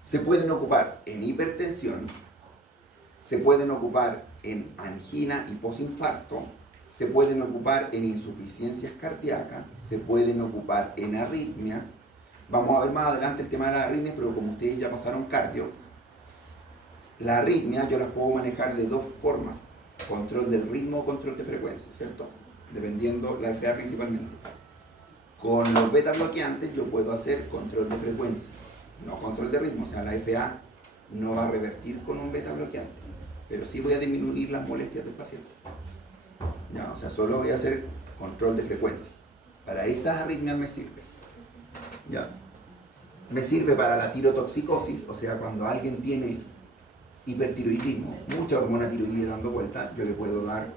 Se pueden ocupar en hipertensión, se pueden ocupar en angina y posinfarto, se pueden ocupar en insuficiencias cardíacas, se pueden ocupar en arritmias. Vamos a ver más adelante el tema de las arritmias, pero como ustedes ya pasaron cardio, las arritmias yo las puedo manejar de dos formas: control del ritmo o control de frecuencia, ¿cierto? Dependiendo la FA principalmente. Con los beta bloqueantes yo puedo hacer control de frecuencia, no control de ritmo, o sea, la FA no va a revertir con un beta bloqueante, pero sí voy a disminuir las molestias del paciente. Ya, o sea, solo voy a hacer control de frecuencia. Para esas arritmias me sirve. Ya. Me sirve para la tirotoxicosis, o sea, cuando alguien tiene hipertiroidismo, mucha hormona tiroidea dando vuelta, yo le puedo dar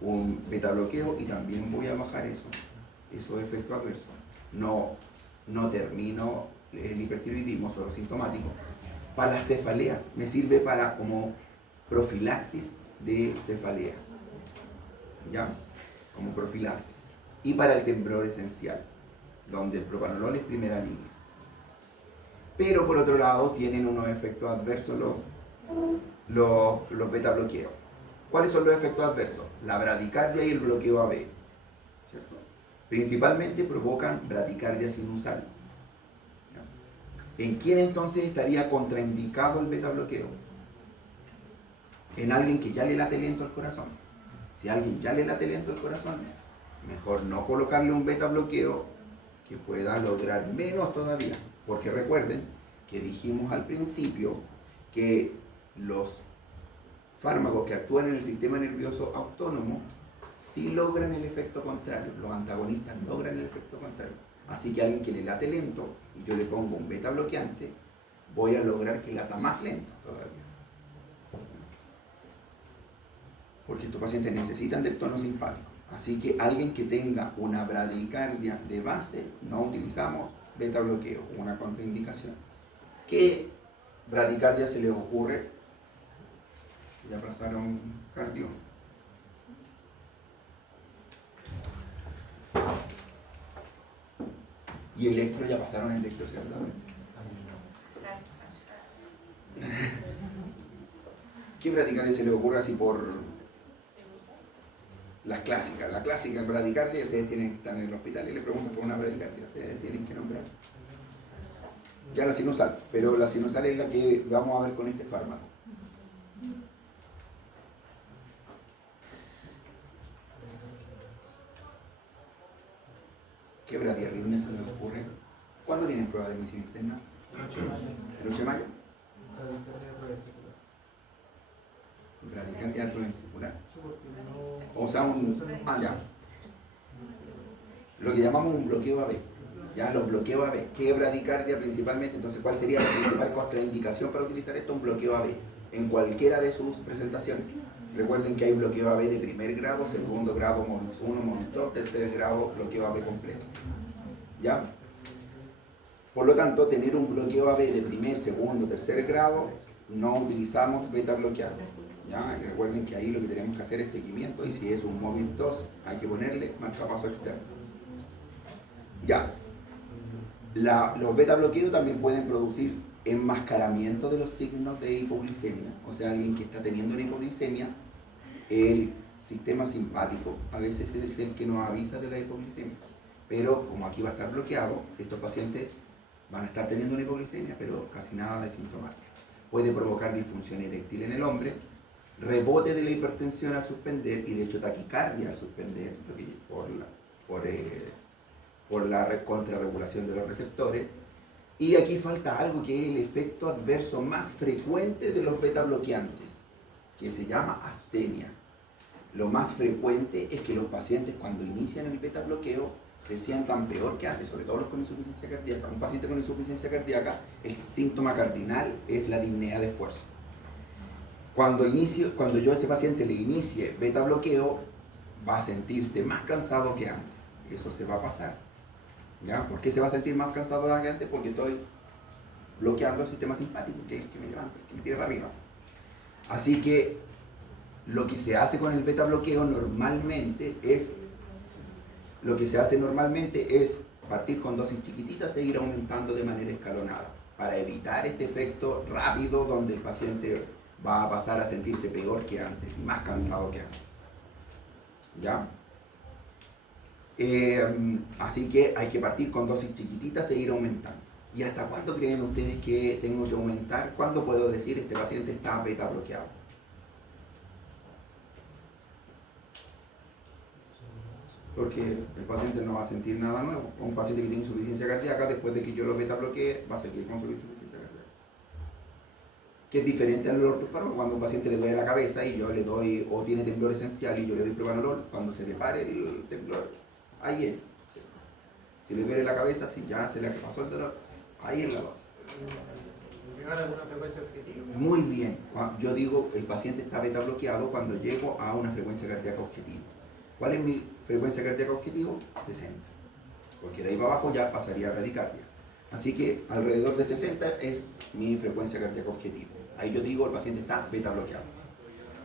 un beta bloqueo y también voy a bajar esos efectos adversos. No termino el hipertiroidismo, solo sintomático. Para las cefaleas, me sirve para como profilaxis de cefalea, ¿ya? Como profilaxis. Y para el temblor esencial, donde el propanolol es primera línea. Pero por otro lado tienen unos efectos adversos los beta bloqueos. ¿Cuáles son los efectos adversos? La bradicardia y el bloqueo AB, ¿cierto? Principalmente provocan bradicardia sinusal. ¿Ya? ¿En quién entonces estaría contraindicado el beta bloqueo? En alguien que ya le late lento el corazón. Si alguien ya le late lento el corazón, mejor no colocarle un beta bloqueo que pueda lograr menos todavía. Porque recuerden que dijimos al principio que los fármacos que actúan en el sistema nervioso autónomo sí logran el efecto contrario. Los antagonistas logran el efecto contrario. Así que a alguien que le late lento y yo le pongo un beta bloqueante, voy a lograr que lata más lento todavía. Porque estos pacientes necesitan del tono simpático. Así que alguien que tenga una bradicardia de base, no utilizamos beta bloqueo, una contraindicación. ¿Qué bradicardia se les ocurre? Ya pasaron cardio. Y electro, ya pasaron electro, ¿cierto? ¿Qué bradicardia se les ocurre así por las clásicas? La clásica bradicardia, ustedes están en el hospital y les preguntan por una bradicardia, ustedes tienen que nombrar. Ya la sinusal, pero la sinusal es la que vamos a ver con este fármaco. ¿Qué bradiarritmia se me ocurre? ¿Cuándo tienen prueba de admisión interna? ¿El 8 de mayo? Bradicardia atrioventricular. O sea, ya. Lo que llamamos un bloqueo AB. Ya, los bloqueos AB. ¿Qué es bradicardia principalmente? Entonces, ¿cuál sería la principal contraindicación para utilizar esto? Un bloqueo AB. En cualquiera de sus presentaciones. Recuerden que hay bloqueo AB de primer grado, segundo grado, MOVIS 1, MOVIS 2, tercer grado, bloqueo AB completo. ¿Ya? Por lo tanto, tener un bloqueo AB de primer, segundo, tercer grado, no utilizamos beta bloqueado. ¿Ya? Y recuerden que ahí lo que tenemos que hacer es seguimiento, y si es un MOVIS 2, hay que ponerle marcapaso externo. Ya. Los beta bloqueos también pueden producir enmascaramiento de los signos de hipoglicemia. O sea, alguien que está teniendo una hipoglicemia, el sistema simpático a veces es el que nos avisa de la hipoglicemia. Pero como aquí va a estar bloqueado, estos pacientes van a estar teniendo una hipoglicemia, pero casi nada de sintomática. Puede provocar disfunción eréctil en el hombre, rebote de la hipertensión al suspender y de hecho taquicardia al suspender por la contrarregulación de los receptores. Y aquí falta algo que es el efecto adverso más frecuente de los beta bloqueantes, que se llama astenia. Lo más frecuente es que los pacientes cuando inician el beta bloqueo se sientan peor que antes, sobre todo los con insuficiencia cardíaca. Un paciente con insuficiencia cardíaca, el síntoma cardinal es la disnea de esfuerzo. Cuando yo a ese paciente le inicie beta bloqueo, va a sentirse más cansado que antes. Eso se va a pasar. ¿Ya? ¿Por qué se va a sentir más cansado que antes? Porque estoy bloqueando el sistema simpático, que es que me levanta, que me tira para arriba. Así que lo que se hace con el beta bloqueo normalmente es partir con dosis chiquititas e ir aumentando de manera escalonada para evitar este efecto rápido donde el paciente va a pasar a sentirse peor que antes y más cansado que antes. ¿Ya? Así que hay que partir con dosis chiquititas e ir aumentando. ¿Y hasta cuándo creen ustedes que tengo que aumentar? ¿Cuándo puedo decir este paciente está beta bloqueado? Porque el paciente no va a sentir nada nuevo. Un paciente que tiene insuficiencia cardíaca, después de que yo lo beta bloquee, va a seguir con su insuficiencia cardíaca. Que es diferente al ortofármaco. Cuando a un paciente le duele la cabeza y yo le doy, o tiene temblor esencial y yo le doy propanolol, cuando se le pare el temblor, ahí es. Si le duele la cabeza, si ya se le pasó el dolor, ahí es la dosis. ¿Llegar a alguna frecuencia objetiva? Muy bien. Yo digo, el paciente está beta bloqueado cuando llego a una frecuencia cardíaca objetiva. ¿Cuál es mi frecuencia cardíaca objetivo? 60. Porque de ahí para abajo ya pasaría a bradicardia. Así que alrededor de 60 es mi frecuencia cardíaca objetivo. Ahí yo digo, el paciente está beta bloqueado.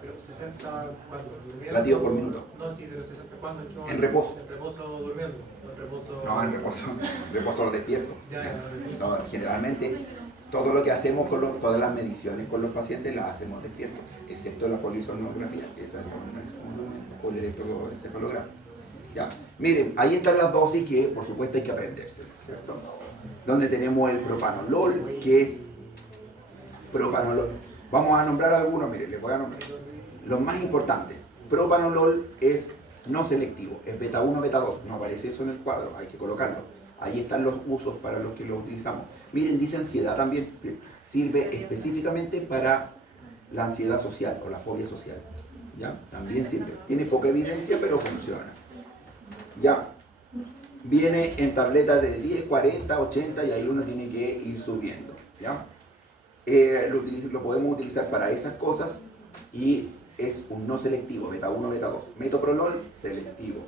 ¿Pero 60 cuándo? ¿Durmiendo? Latido por minuto. No, sí, pero 60 cuándo. En reposo. ¿En reposo durmiendo? ¿En reposo? No, en reposo. En reposo lo despierto. Ya. No, generalmente todo lo que hacemos todas las mediciones con los pacientes las hacemos despiertos, excepto la polisomnografía, que es el electroencefalograma. ¿Ya? Miren, ahí están las dosis que por supuesto hay que aprenderse, ¿cierto? Donde tenemos el propanolol, que es propanolol. Vamos a nombrar algunos, miren, les voy a nombrar. Los más importantes. Propanolol es no selectivo, es beta 1, beta 2. No aparece eso en el cuadro, hay que colocarlo. Ahí están los usos para los que lo utilizamos. Miren, dice ansiedad también. Sirve específicamente para la ansiedad social o la fobia social. ¿Ya? También sirve. Tiene poca evidencia, pero funciona. Ya. Viene en tabletas de 10, 40, 80 y ahí uno tiene que ir subiendo. ¿Ya? Lo podemos utilizar para esas cosas y es un no selectivo, beta 1, beta 2. Metoprolol, selectivo.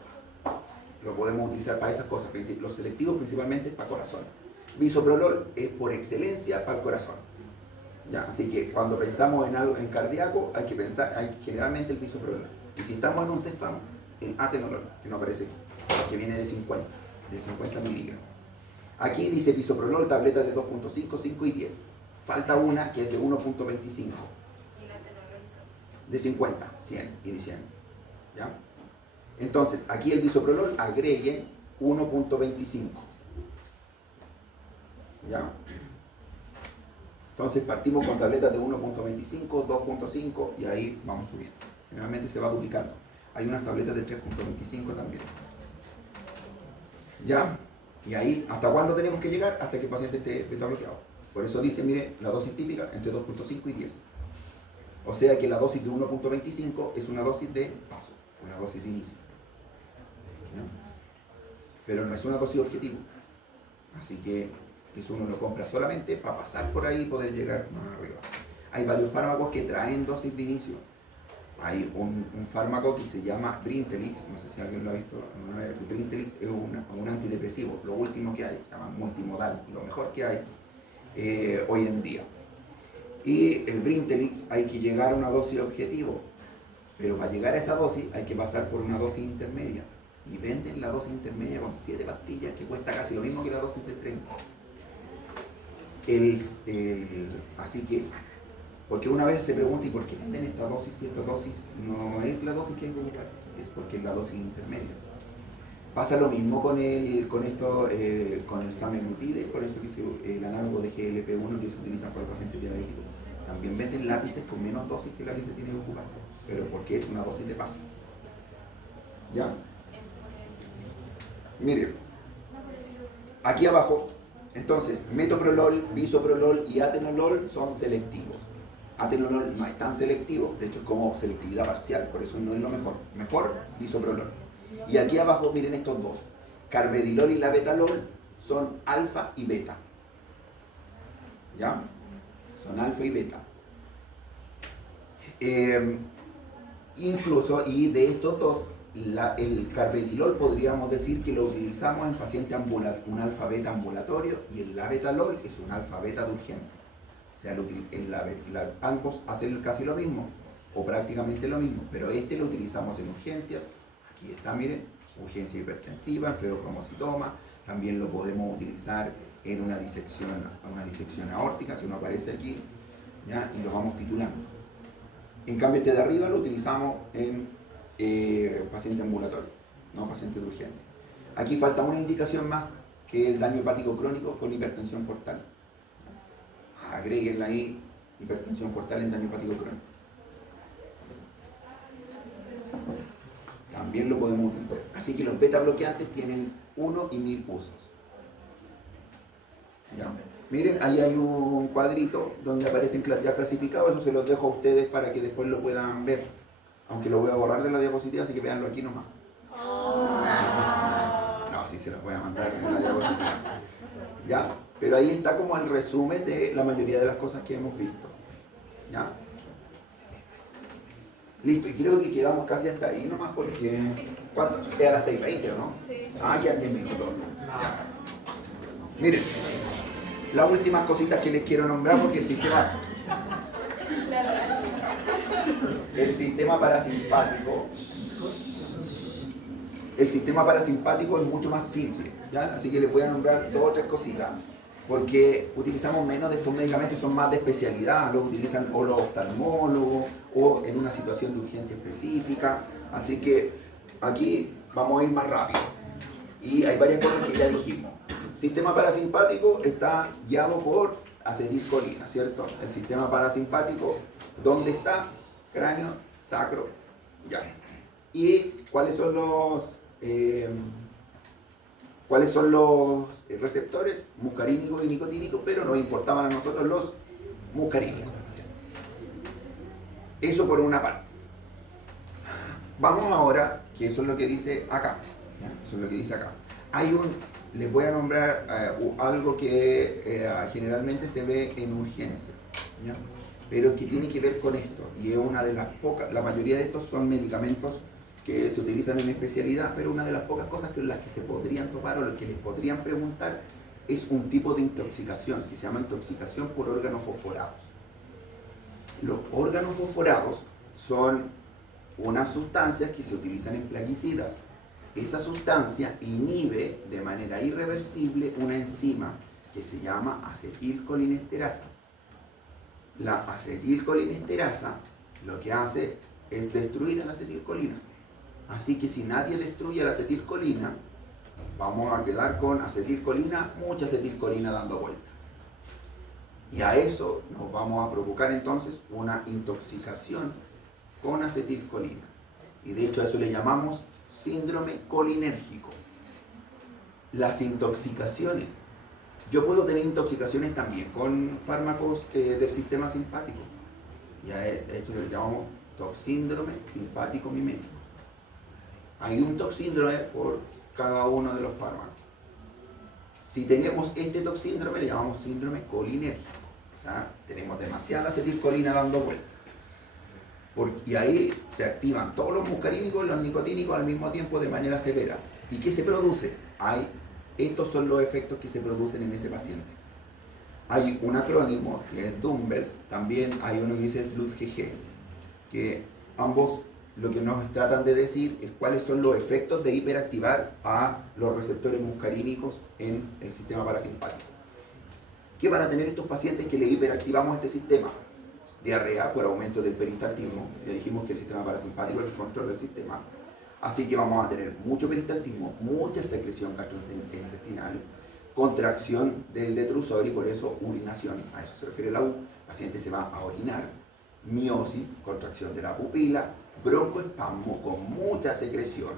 Lo podemos utilizar para esas cosas. Los selectivos principalmente para corazón. Bisoprolol es por excelencia para el corazón. ¿Ya? Así que cuando pensamos en algo en cardíaco hay que pensar generalmente el bisoprolol. Y si estamos en un CEFAM, el atenolol, que no aparece aquí, que viene de 50 miligramos. Aquí dice bisoprolol, tabletas de 2.5, 5 y 10. Falta una que es de 1.25. ¿Y la atenolol? De 50, 100 y de 100. ¿Ya? Entonces, aquí el bisoprolol agreguen 1.25. ¿Ya? Entonces partimos con tabletas de 1.25, 2.5 y ahí vamos subiendo. Generalmente se va duplicando. Hay unas tabletas de 3.25 también. ¿Ya? Y ahí, ¿hasta cuándo tenemos que llegar? Hasta que el paciente esté beta bloqueado. Por eso dice, mire, la dosis típica entre 2.5 y 10. O sea que la dosis de 1.25 es una dosis de paso, una dosis de inicio. ¿Ya? Pero no es una dosis objetivo. Así que eso uno lo compra solamente para pasar por ahí y poder llegar más arriba. Hay varios fármacos que traen dosis de inicio. Hay un fármaco que se llama Brintelix, no sé si alguien lo ha visto. Brintelix es un antidepresivo, lo último que hay, se llama multimodal, lo mejor que hay hoy en día. Y el Brintelix hay que llegar a una dosis objetivo, pero para llegar a esa dosis hay que pasar por una dosis intermedia. Y venden la dosis intermedia con 7 pastillas que cuesta casi lo mismo que la dosis de 30. Así que, porque una vez se pregunta, ¿y por qué venden esta dosis si esta dosis no es la dosis que hay que buscar? Es porque es la dosis intermedia. Pasa lo mismo con el semaglutide, con esto que es el análogo de GLP-1 que se utiliza para pacientes diabéticos. También venden lápices con menos dosis que la que se tiene que ocupar, pero porque es una dosis de paso. ¿Ya? Miren, aquí abajo, entonces, metoprolol, bisoprolol y atenolol son selectivos. Atenolol no es tan selectivo, de hecho es como selectividad parcial, por eso no es lo mejor. Mejor, bisoprolol. Y aquí abajo miren estos dos. Carvedilol y labetalol son alfa y beta. ¿Ya? Son alfa y beta. Incluso, y de estos dos, el carvedilol podríamos decir que lo utilizamos en paciente un alfa beta ambulatorio y el labetalol es un alfa beta de urgencia. O sea, ambos hacen casi lo mismo o prácticamente lo mismo, pero este lo utilizamos en urgencias. Aquí está, miren, urgencia hipertensiva, febocromocitoma. También lo podemos utilizar en una disección aórtica, que no aparece aquí, ¿ya? Y lo vamos titulando. En cambio, este de arriba lo utilizamos en paciente ambulatorio, no paciente de urgencia. Aquí falta una indicación más, que es el daño hepático crónico con hipertensión portal. Agréguenla ahí, hipertensión portal en daño hepático crónico. También lo podemos utilizar. Así que los beta bloqueantes tienen 1 y 1000 usos. ¿Ya? Miren, ahí hay un cuadrito donde aparecen ya clasificados, eso se los dejo a ustedes para que después lo puedan ver. Aunque lo voy a borrar de la diapositiva, así que véanlo aquí nomás. No, sí se los voy a mandar en la diapositiva. ¿Ya? Pero ahí está como el resumen de la mayoría de las cosas que hemos visto. ¿Ya? Listo, y creo que quedamos casi hasta ahí nomás porque... ¿Cuánto? Queda a las 6:20, ¿o no? Sí. Quedan 10 minutos. Ya. Miren, las últimas cositas que les quiero nombrar porque el sistema parasimpático es mucho más simple, ¿ya? Así que les voy a nombrar 2 o 3 cositas, porque utilizamos menos de estos medicamentos, son más de especialidad, los utilizan o los oftalmólogos o en una situación de urgencia específica, así que aquí vamos a ir más rápido. Y hay varias cosas que ya dijimos. Sistema parasimpático está guiado por acetilcolina, ¿cierto? El sistema parasimpático, ¿dónde está? Cráneo, sacro, ya. ¿Y cuáles son los receptores? Muscarínicos y nicotínicos, pero nos importaban a nosotros los muscarínicos. Eso por una parte. Vamos ahora, que eso es lo que dice acá. ¿Ya? Eso es lo que dice acá. Les voy a nombrar algo que generalmente se ve en urgencia, ¿ya? Pero que tiene que ver con esto, y es una de las pocas, la mayoría de estos son medicamentos que se utilizan en especialidad, pero una de las pocas cosas con las que se podrían topar o lo que les podrían preguntar es un tipo de intoxicación que se llama intoxicación por órganos fosforados. Los órganos fosforados son unas sustancias que se utilizan en plaguicidas. Esa sustancia inhibe de manera irreversible una enzima que se llama acetilcolinesterasa. La acetilcolinesterasa lo que hace es destruir a la acetilcolina. Así que si nadie destruye la acetilcolina, vamos a quedar con acetilcolina, mucha acetilcolina dando vuelta. Y a eso nos vamos a provocar entonces una intoxicación con acetilcolina. Y de hecho a eso le llamamos síndrome colinérgico. Las intoxicaciones. Yo puedo tener intoxicaciones también con fármacos del sistema simpático. Y a esto le llamamos toxíndrome simpático mimético. Hay un toxíndrome por cada uno de los fármacos. Si tenemos este toxíndrome, le llamamos síndrome colinérgico. O sea, tenemos demasiada acetilcolina dando vueltas. Y ahí se activan todos los muscarínicos y los nicotínicos al mismo tiempo de manera severa. ¿Y qué se produce? Estos son los efectos que se producen en ese paciente. Hay un acrónimo que es Dumbbells, también hay uno que dice LUDGG, que ambos lo que nos tratan de decir es cuáles son los efectos de hiperactivar a los receptores muscarínicos en el sistema parasimpático. ¿Qué van a tener estos pacientes que le hiperactivamos este sistema? Diarrea por aumento del peristaltismo. Ya dijimos que el sistema parasimpático es el control del sistema. Así que vamos a tener mucho peristaltismo, mucha secreción gastrointestinal, contracción del detrusor y por eso urinación. A eso se refiere la U. El paciente se va a orinar. Miosis, contracción de la pupila, broncoespasmo con mucha secreción.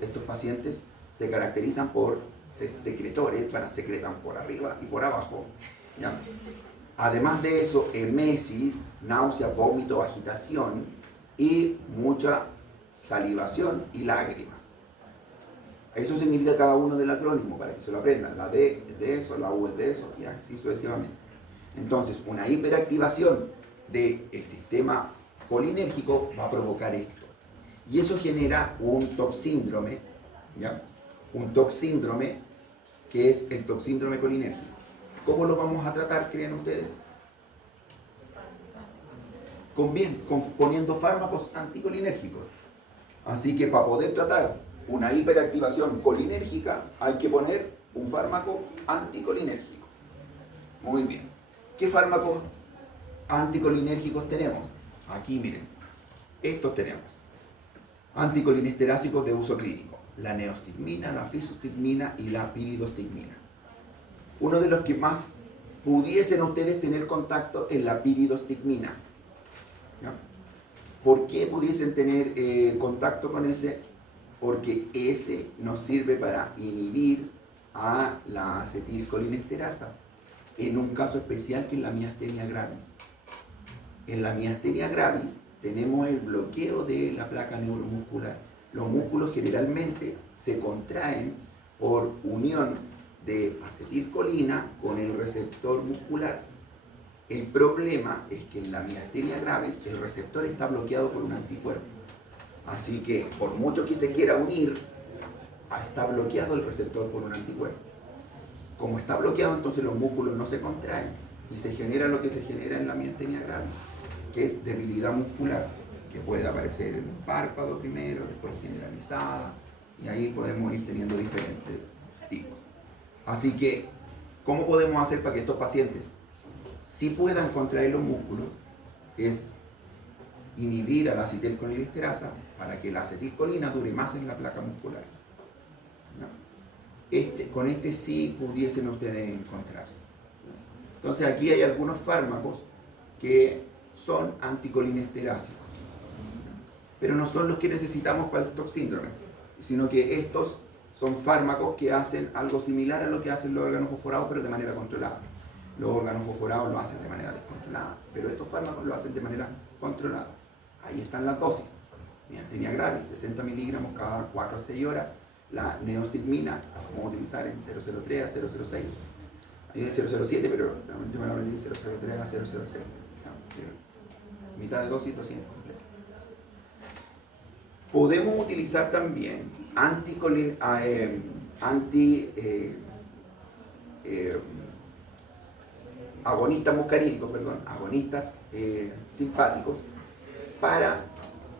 Estos pacientes se caracterizan por secretores, secretan por arriba y por abajo, ¿ya? Además de eso, emesis, náusea, vómito, agitación y mucha salivación y lágrimas. Eso significa cada uno del acrónimo para que se lo aprendan. La D es de eso, la U es de eso y así sucesivamente. Entonces, una hiperactivación del sistema colinérgico va a provocar esto. Y eso genera un toxíndrome, ¿ya? Un toxíndrome que es el toxíndrome colinérgico. ¿Cómo lo vamos a tratar, creen ustedes? Poniendo fármacos anticolinérgicos. Así que para poder tratar una hiperactivación colinérgica hay que poner un fármaco anticolinérgico. Muy bien. ¿Qué fármacos anticolinérgicos tenemos? Aquí miren, estos tenemos. Anticolinesterásicos de uso clínico. La neostigmina, la fisostigmina y la piridostigmina. Uno de los que más pudiesen ustedes tener contacto es la piridostigmina. ¿Ya? ¿Por qué pudiesen tener contacto con ese? Porque ese nos sirve para inhibir a la acetilcolinesterasa, en un caso especial que es la miastenia gravis. En la miastenia gravis tenemos el bloqueo de la placa neuromuscular. Los músculos generalmente se contraen por unión de acetilcolina con el receptor muscular. El problema es que en la miastenia gravis el receptor está bloqueado por un anticuerpo. Así que por mucho que se quiera unir, está bloqueado el receptor por un anticuerpo. Como está bloqueado, entonces los músculos no se contraen y se genera lo que se genera en la miastenia gravis, que es debilidad muscular, que puede aparecer en el párpado primero, después generalizada, y ahí podemos ir teniendo diferentes tipos. Así que, ¿cómo podemos hacer para que estos pacientes sí puedan contraer los músculos? Es inhibir a la acetilcolinesterasa para que la acetilcolina dure más en la placa muscular. ¿No? Con este sí pudiesen ustedes encontrarse. Entonces aquí hay algunos fármacos que son anticolinesterásicos, pero no son los que necesitamos para el toxíndrome, sino que estos son fármacos que hacen algo similar a lo que hacen los órganos fosforados, pero de manera controlada. Los órganos fosforados lo hacen de manera descontrolada, pero estos fármacos lo hacen de manera controlada. Ahí están las dosis. Miastenia gravis, 60 miligramos cada 4 a 6 horas. La neostigmina la podemos utilizar en 003 a 006. Hay en 007, pero realmente me lo aprendí 003 a 006. Mitad de dosis, 200 completo. Podemos utilizar también agonistas muscarínicos, agonistas simpáticos para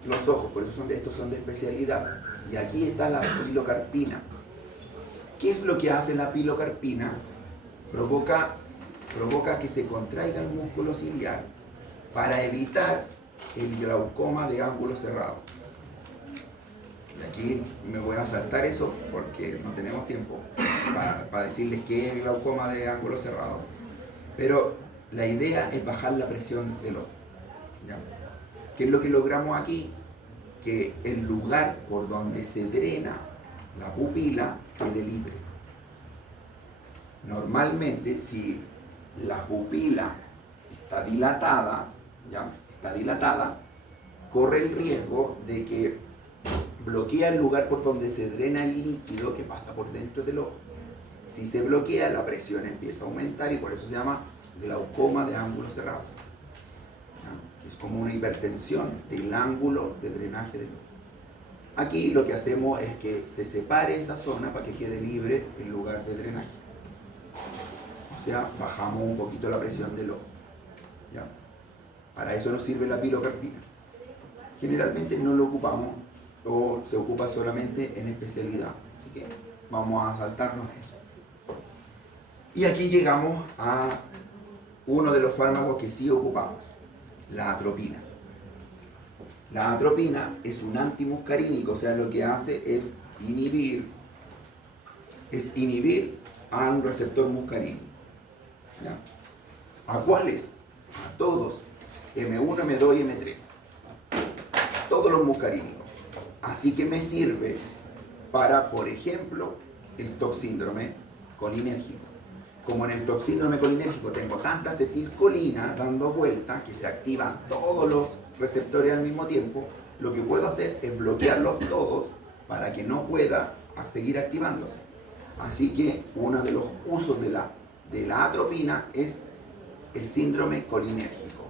los ojos, por eso estos son de especialidad. Y aquí está la pilocarpina. ¿Qué es lo que hace la pilocarpina? Provoca que se contraiga el músculo ciliar para evitar el glaucoma de ángulo cerrado. Y aquí me voy a saltar eso porque no tenemos tiempo para decirles qué es el glaucoma de ángulo cerrado. Pero la idea es bajar la presión del ojo. ¿Ya? ¿Qué es lo que logramos aquí? Que el lugar por donde se drena la pupila quede libre. Normalmente, si la pupila está dilatada, ¿ya? Está dilatada, corre el riesgo de que bloquea el lugar por donde se drena el líquido que pasa por dentro del ojo. Si se bloquea, la presión empieza a aumentar y por eso se llama glaucoma de ángulo cerrado. ¿Ya? Es como una hipertensión del ángulo de drenaje del ojo. Aquí lo que hacemos es que se separe esa zona para que quede libre el lugar de drenaje. O sea, bajamos un poquito la presión del ojo. ¿Ya? Para eso nos sirve la pilocarpina. Generalmente no lo ocupamos o se ocupa solamente en especialidad. Así que vamos a saltarnos eso. Y aquí llegamos a uno de los fármacos que sí ocupamos, la atropina. La atropina es un antimuscarínico, o sea, lo que hace es inhibir a un receptor muscarínico. ¿Ya? ¿A cuáles? A todos, M1, M2 y M3. Todos los muscarínicos. Así que me sirve para, por ejemplo, el toxíndrome colinérgico. Como en el toxíndrome colinérgico tengo tanta acetilcolina dando vuelta que se activan todos los receptores al mismo tiempo, lo que puedo hacer es bloquearlos todos para que no pueda seguir activándose. Así que uno de los usos de la atropina es el síndrome colinérgico.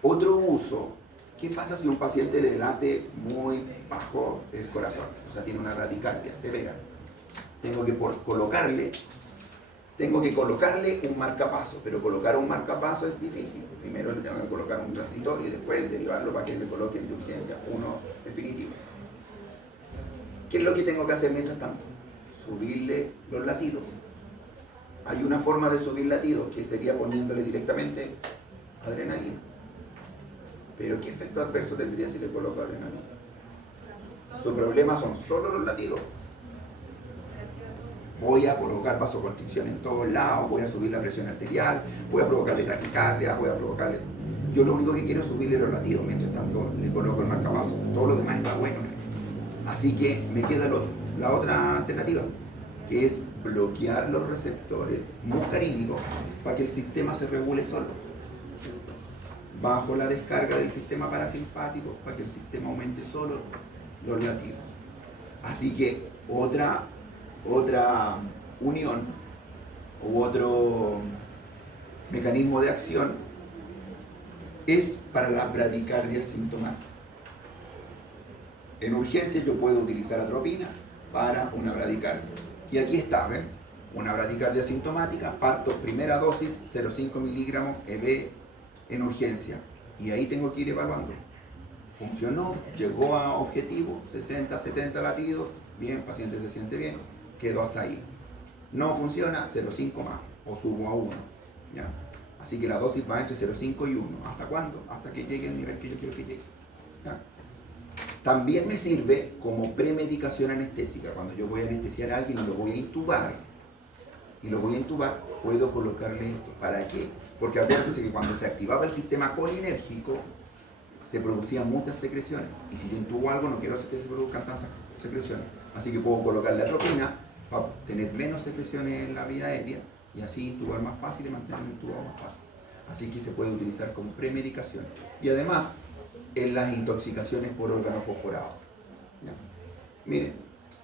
Otro uso, ¿qué pasa si a un paciente le late muy bajo el corazón? O sea, tiene una radicardia severa. Tengo que colocarle un marcapaso, pero colocar un marcapaso es difícil. Primero le tengo que colocar un transitorio y después derivarlo para que le coloquen de urgencia uno definitivo. ¿Qué es lo que tengo que hacer mientras tanto? Subirle los latidos. Hay una forma de subir latidos que sería poniéndole directamente adrenalina. Pero ¿qué efecto adverso tendría si le coloco adrenalina? Su problema son solo los latidos. Voy a provocar vasoconstricción en todos lados, voy a subir la presión arterial, voy a provocarle taquicardia, voy a provocarle... Yo lo único que quiero es subirle los latidos, mientras tanto le coloco el marcapaso. Todo lo demás está bueno. Así que me queda la otra alternativa, que es bloquear los receptores muscarínicos para que el sistema se regule solo. Bajo la descarga del sistema parasimpático para que el sistema aumente solo los latidos. Así que otra unión u otro mecanismo de acción es para las bradicardias sintomáticas. En urgencia yo puedo utilizar atropina para una bradicardia. Y aquí está, ¿ven? Una bradicardia sintomática, parto primera dosis, 0,5 miligramos EB en urgencia. Y ahí tengo que ir evaluando. Funcionó, llegó a objetivo, 60, 70 latidos, bien, el paciente se siente bien, quedó hasta ahí. No funciona, 0,5 más, o subo a 1. ¿Ya? Así que la dosis va entre 0,5 y 1. ¿Hasta cuándo? Hasta que llegue al nivel que yo quiero que llegue. ¿Ya? También me sirve como premedicación anestésica. Cuando yo voy a anestesiar a alguien y lo voy a intubar, puedo colocarle esto. ¿Para qué? Porque acuérdense que cuando se activaba el sistema colinérgico, se producían muchas secreciones. Y si yo intubo algo, no quiero que se produzcan tantas secreciones. Así que puedo colocarle atropina para tener menos secreciones en la vía aérea y así intubar más fácil y mantener el intubado más fácil. Así que se puede utilizar como premedicación. Y además, en las intoxicaciones por órgano fosforado. ¿Ya? Miren,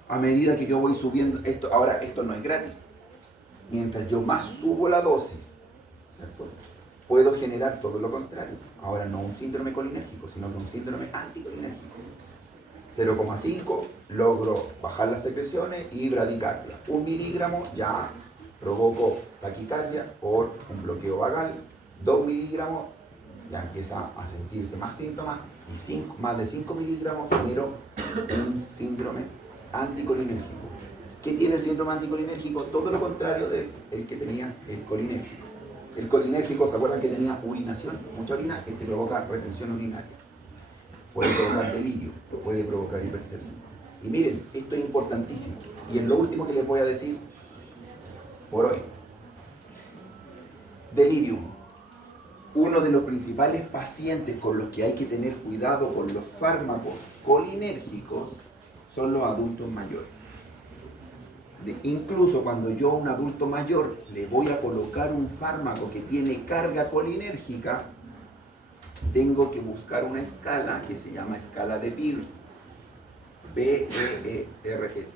a medida que yo voy subiendo esto, ahora esto no es gratis. Mientras yo más subo la dosis, ¿cierto?, puedo generar todo lo contrario. Ahora no un síndrome colinérgico, sino que un síndrome anticolinérgico. 0,5 logro bajar las secreciones y bradicardia. 1 miligramo ya provoco taquicardia por un bloqueo vagal. 2 miligramos ya empieza a sentirse más síntomas y más de 5 miligramos genero un síndrome anticolinérgico. ¿Qué tiene el síndrome anticolinérgico? Todo lo contrario del que tenía el colinérgico. El colinérgico, ¿se acuerdan que tenía urinación? Mucha orina, este provoca retención urinaria. Puede provocar delirio, puede provocar hipertermia. Y miren, esto es importantísimo. Y es lo último que les voy a decir por hoy. delirium. Uno de los principales pacientes con los que hay que tener cuidado con los fármacos colinérgicos son los adultos mayores. Incluso cuando yo a un adulto mayor le voy a colocar un fármaco que tiene carga colinérgica, tengo que buscar una escala que se llama escala de Beers, B-E-E-R-S.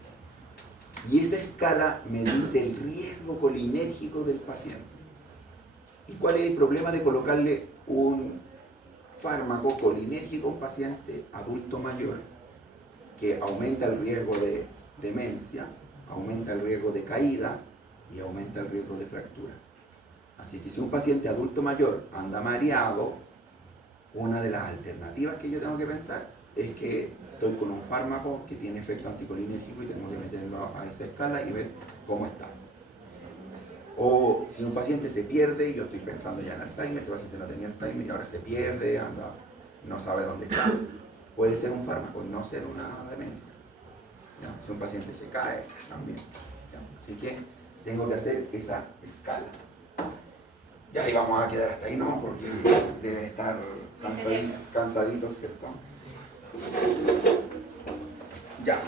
Y esa escala me dice el riesgo colinérgico del paciente. ¿Y cuál es el problema de colocarle un fármaco colinérgico a un paciente adulto mayor? Que aumenta el riesgo de demencia, aumenta el riesgo de caídas y aumenta el riesgo de fracturas. Así que si un paciente adulto mayor anda mareado, una de las alternativas que yo tengo que pensar es que estoy con un fármaco que tiene efecto anticolinérgico y tengo que meterlo a esa escala y ver cómo está. O si un paciente se pierde, yo estoy pensando ya en Alzheimer, este paciente no tenía Alzheimer y ahora se pierde, anda, no sabe dónde está. Puede ser un fármaco y no ser una demencia. ¿Ya? Si un paciente se cae, también. ¿Ya? Así que tengo que hacer esa escala. Ya ahí vamos a quedar hasta ahí, ¿no? Porque deben estar cansaditos, ¿cierto? Ya.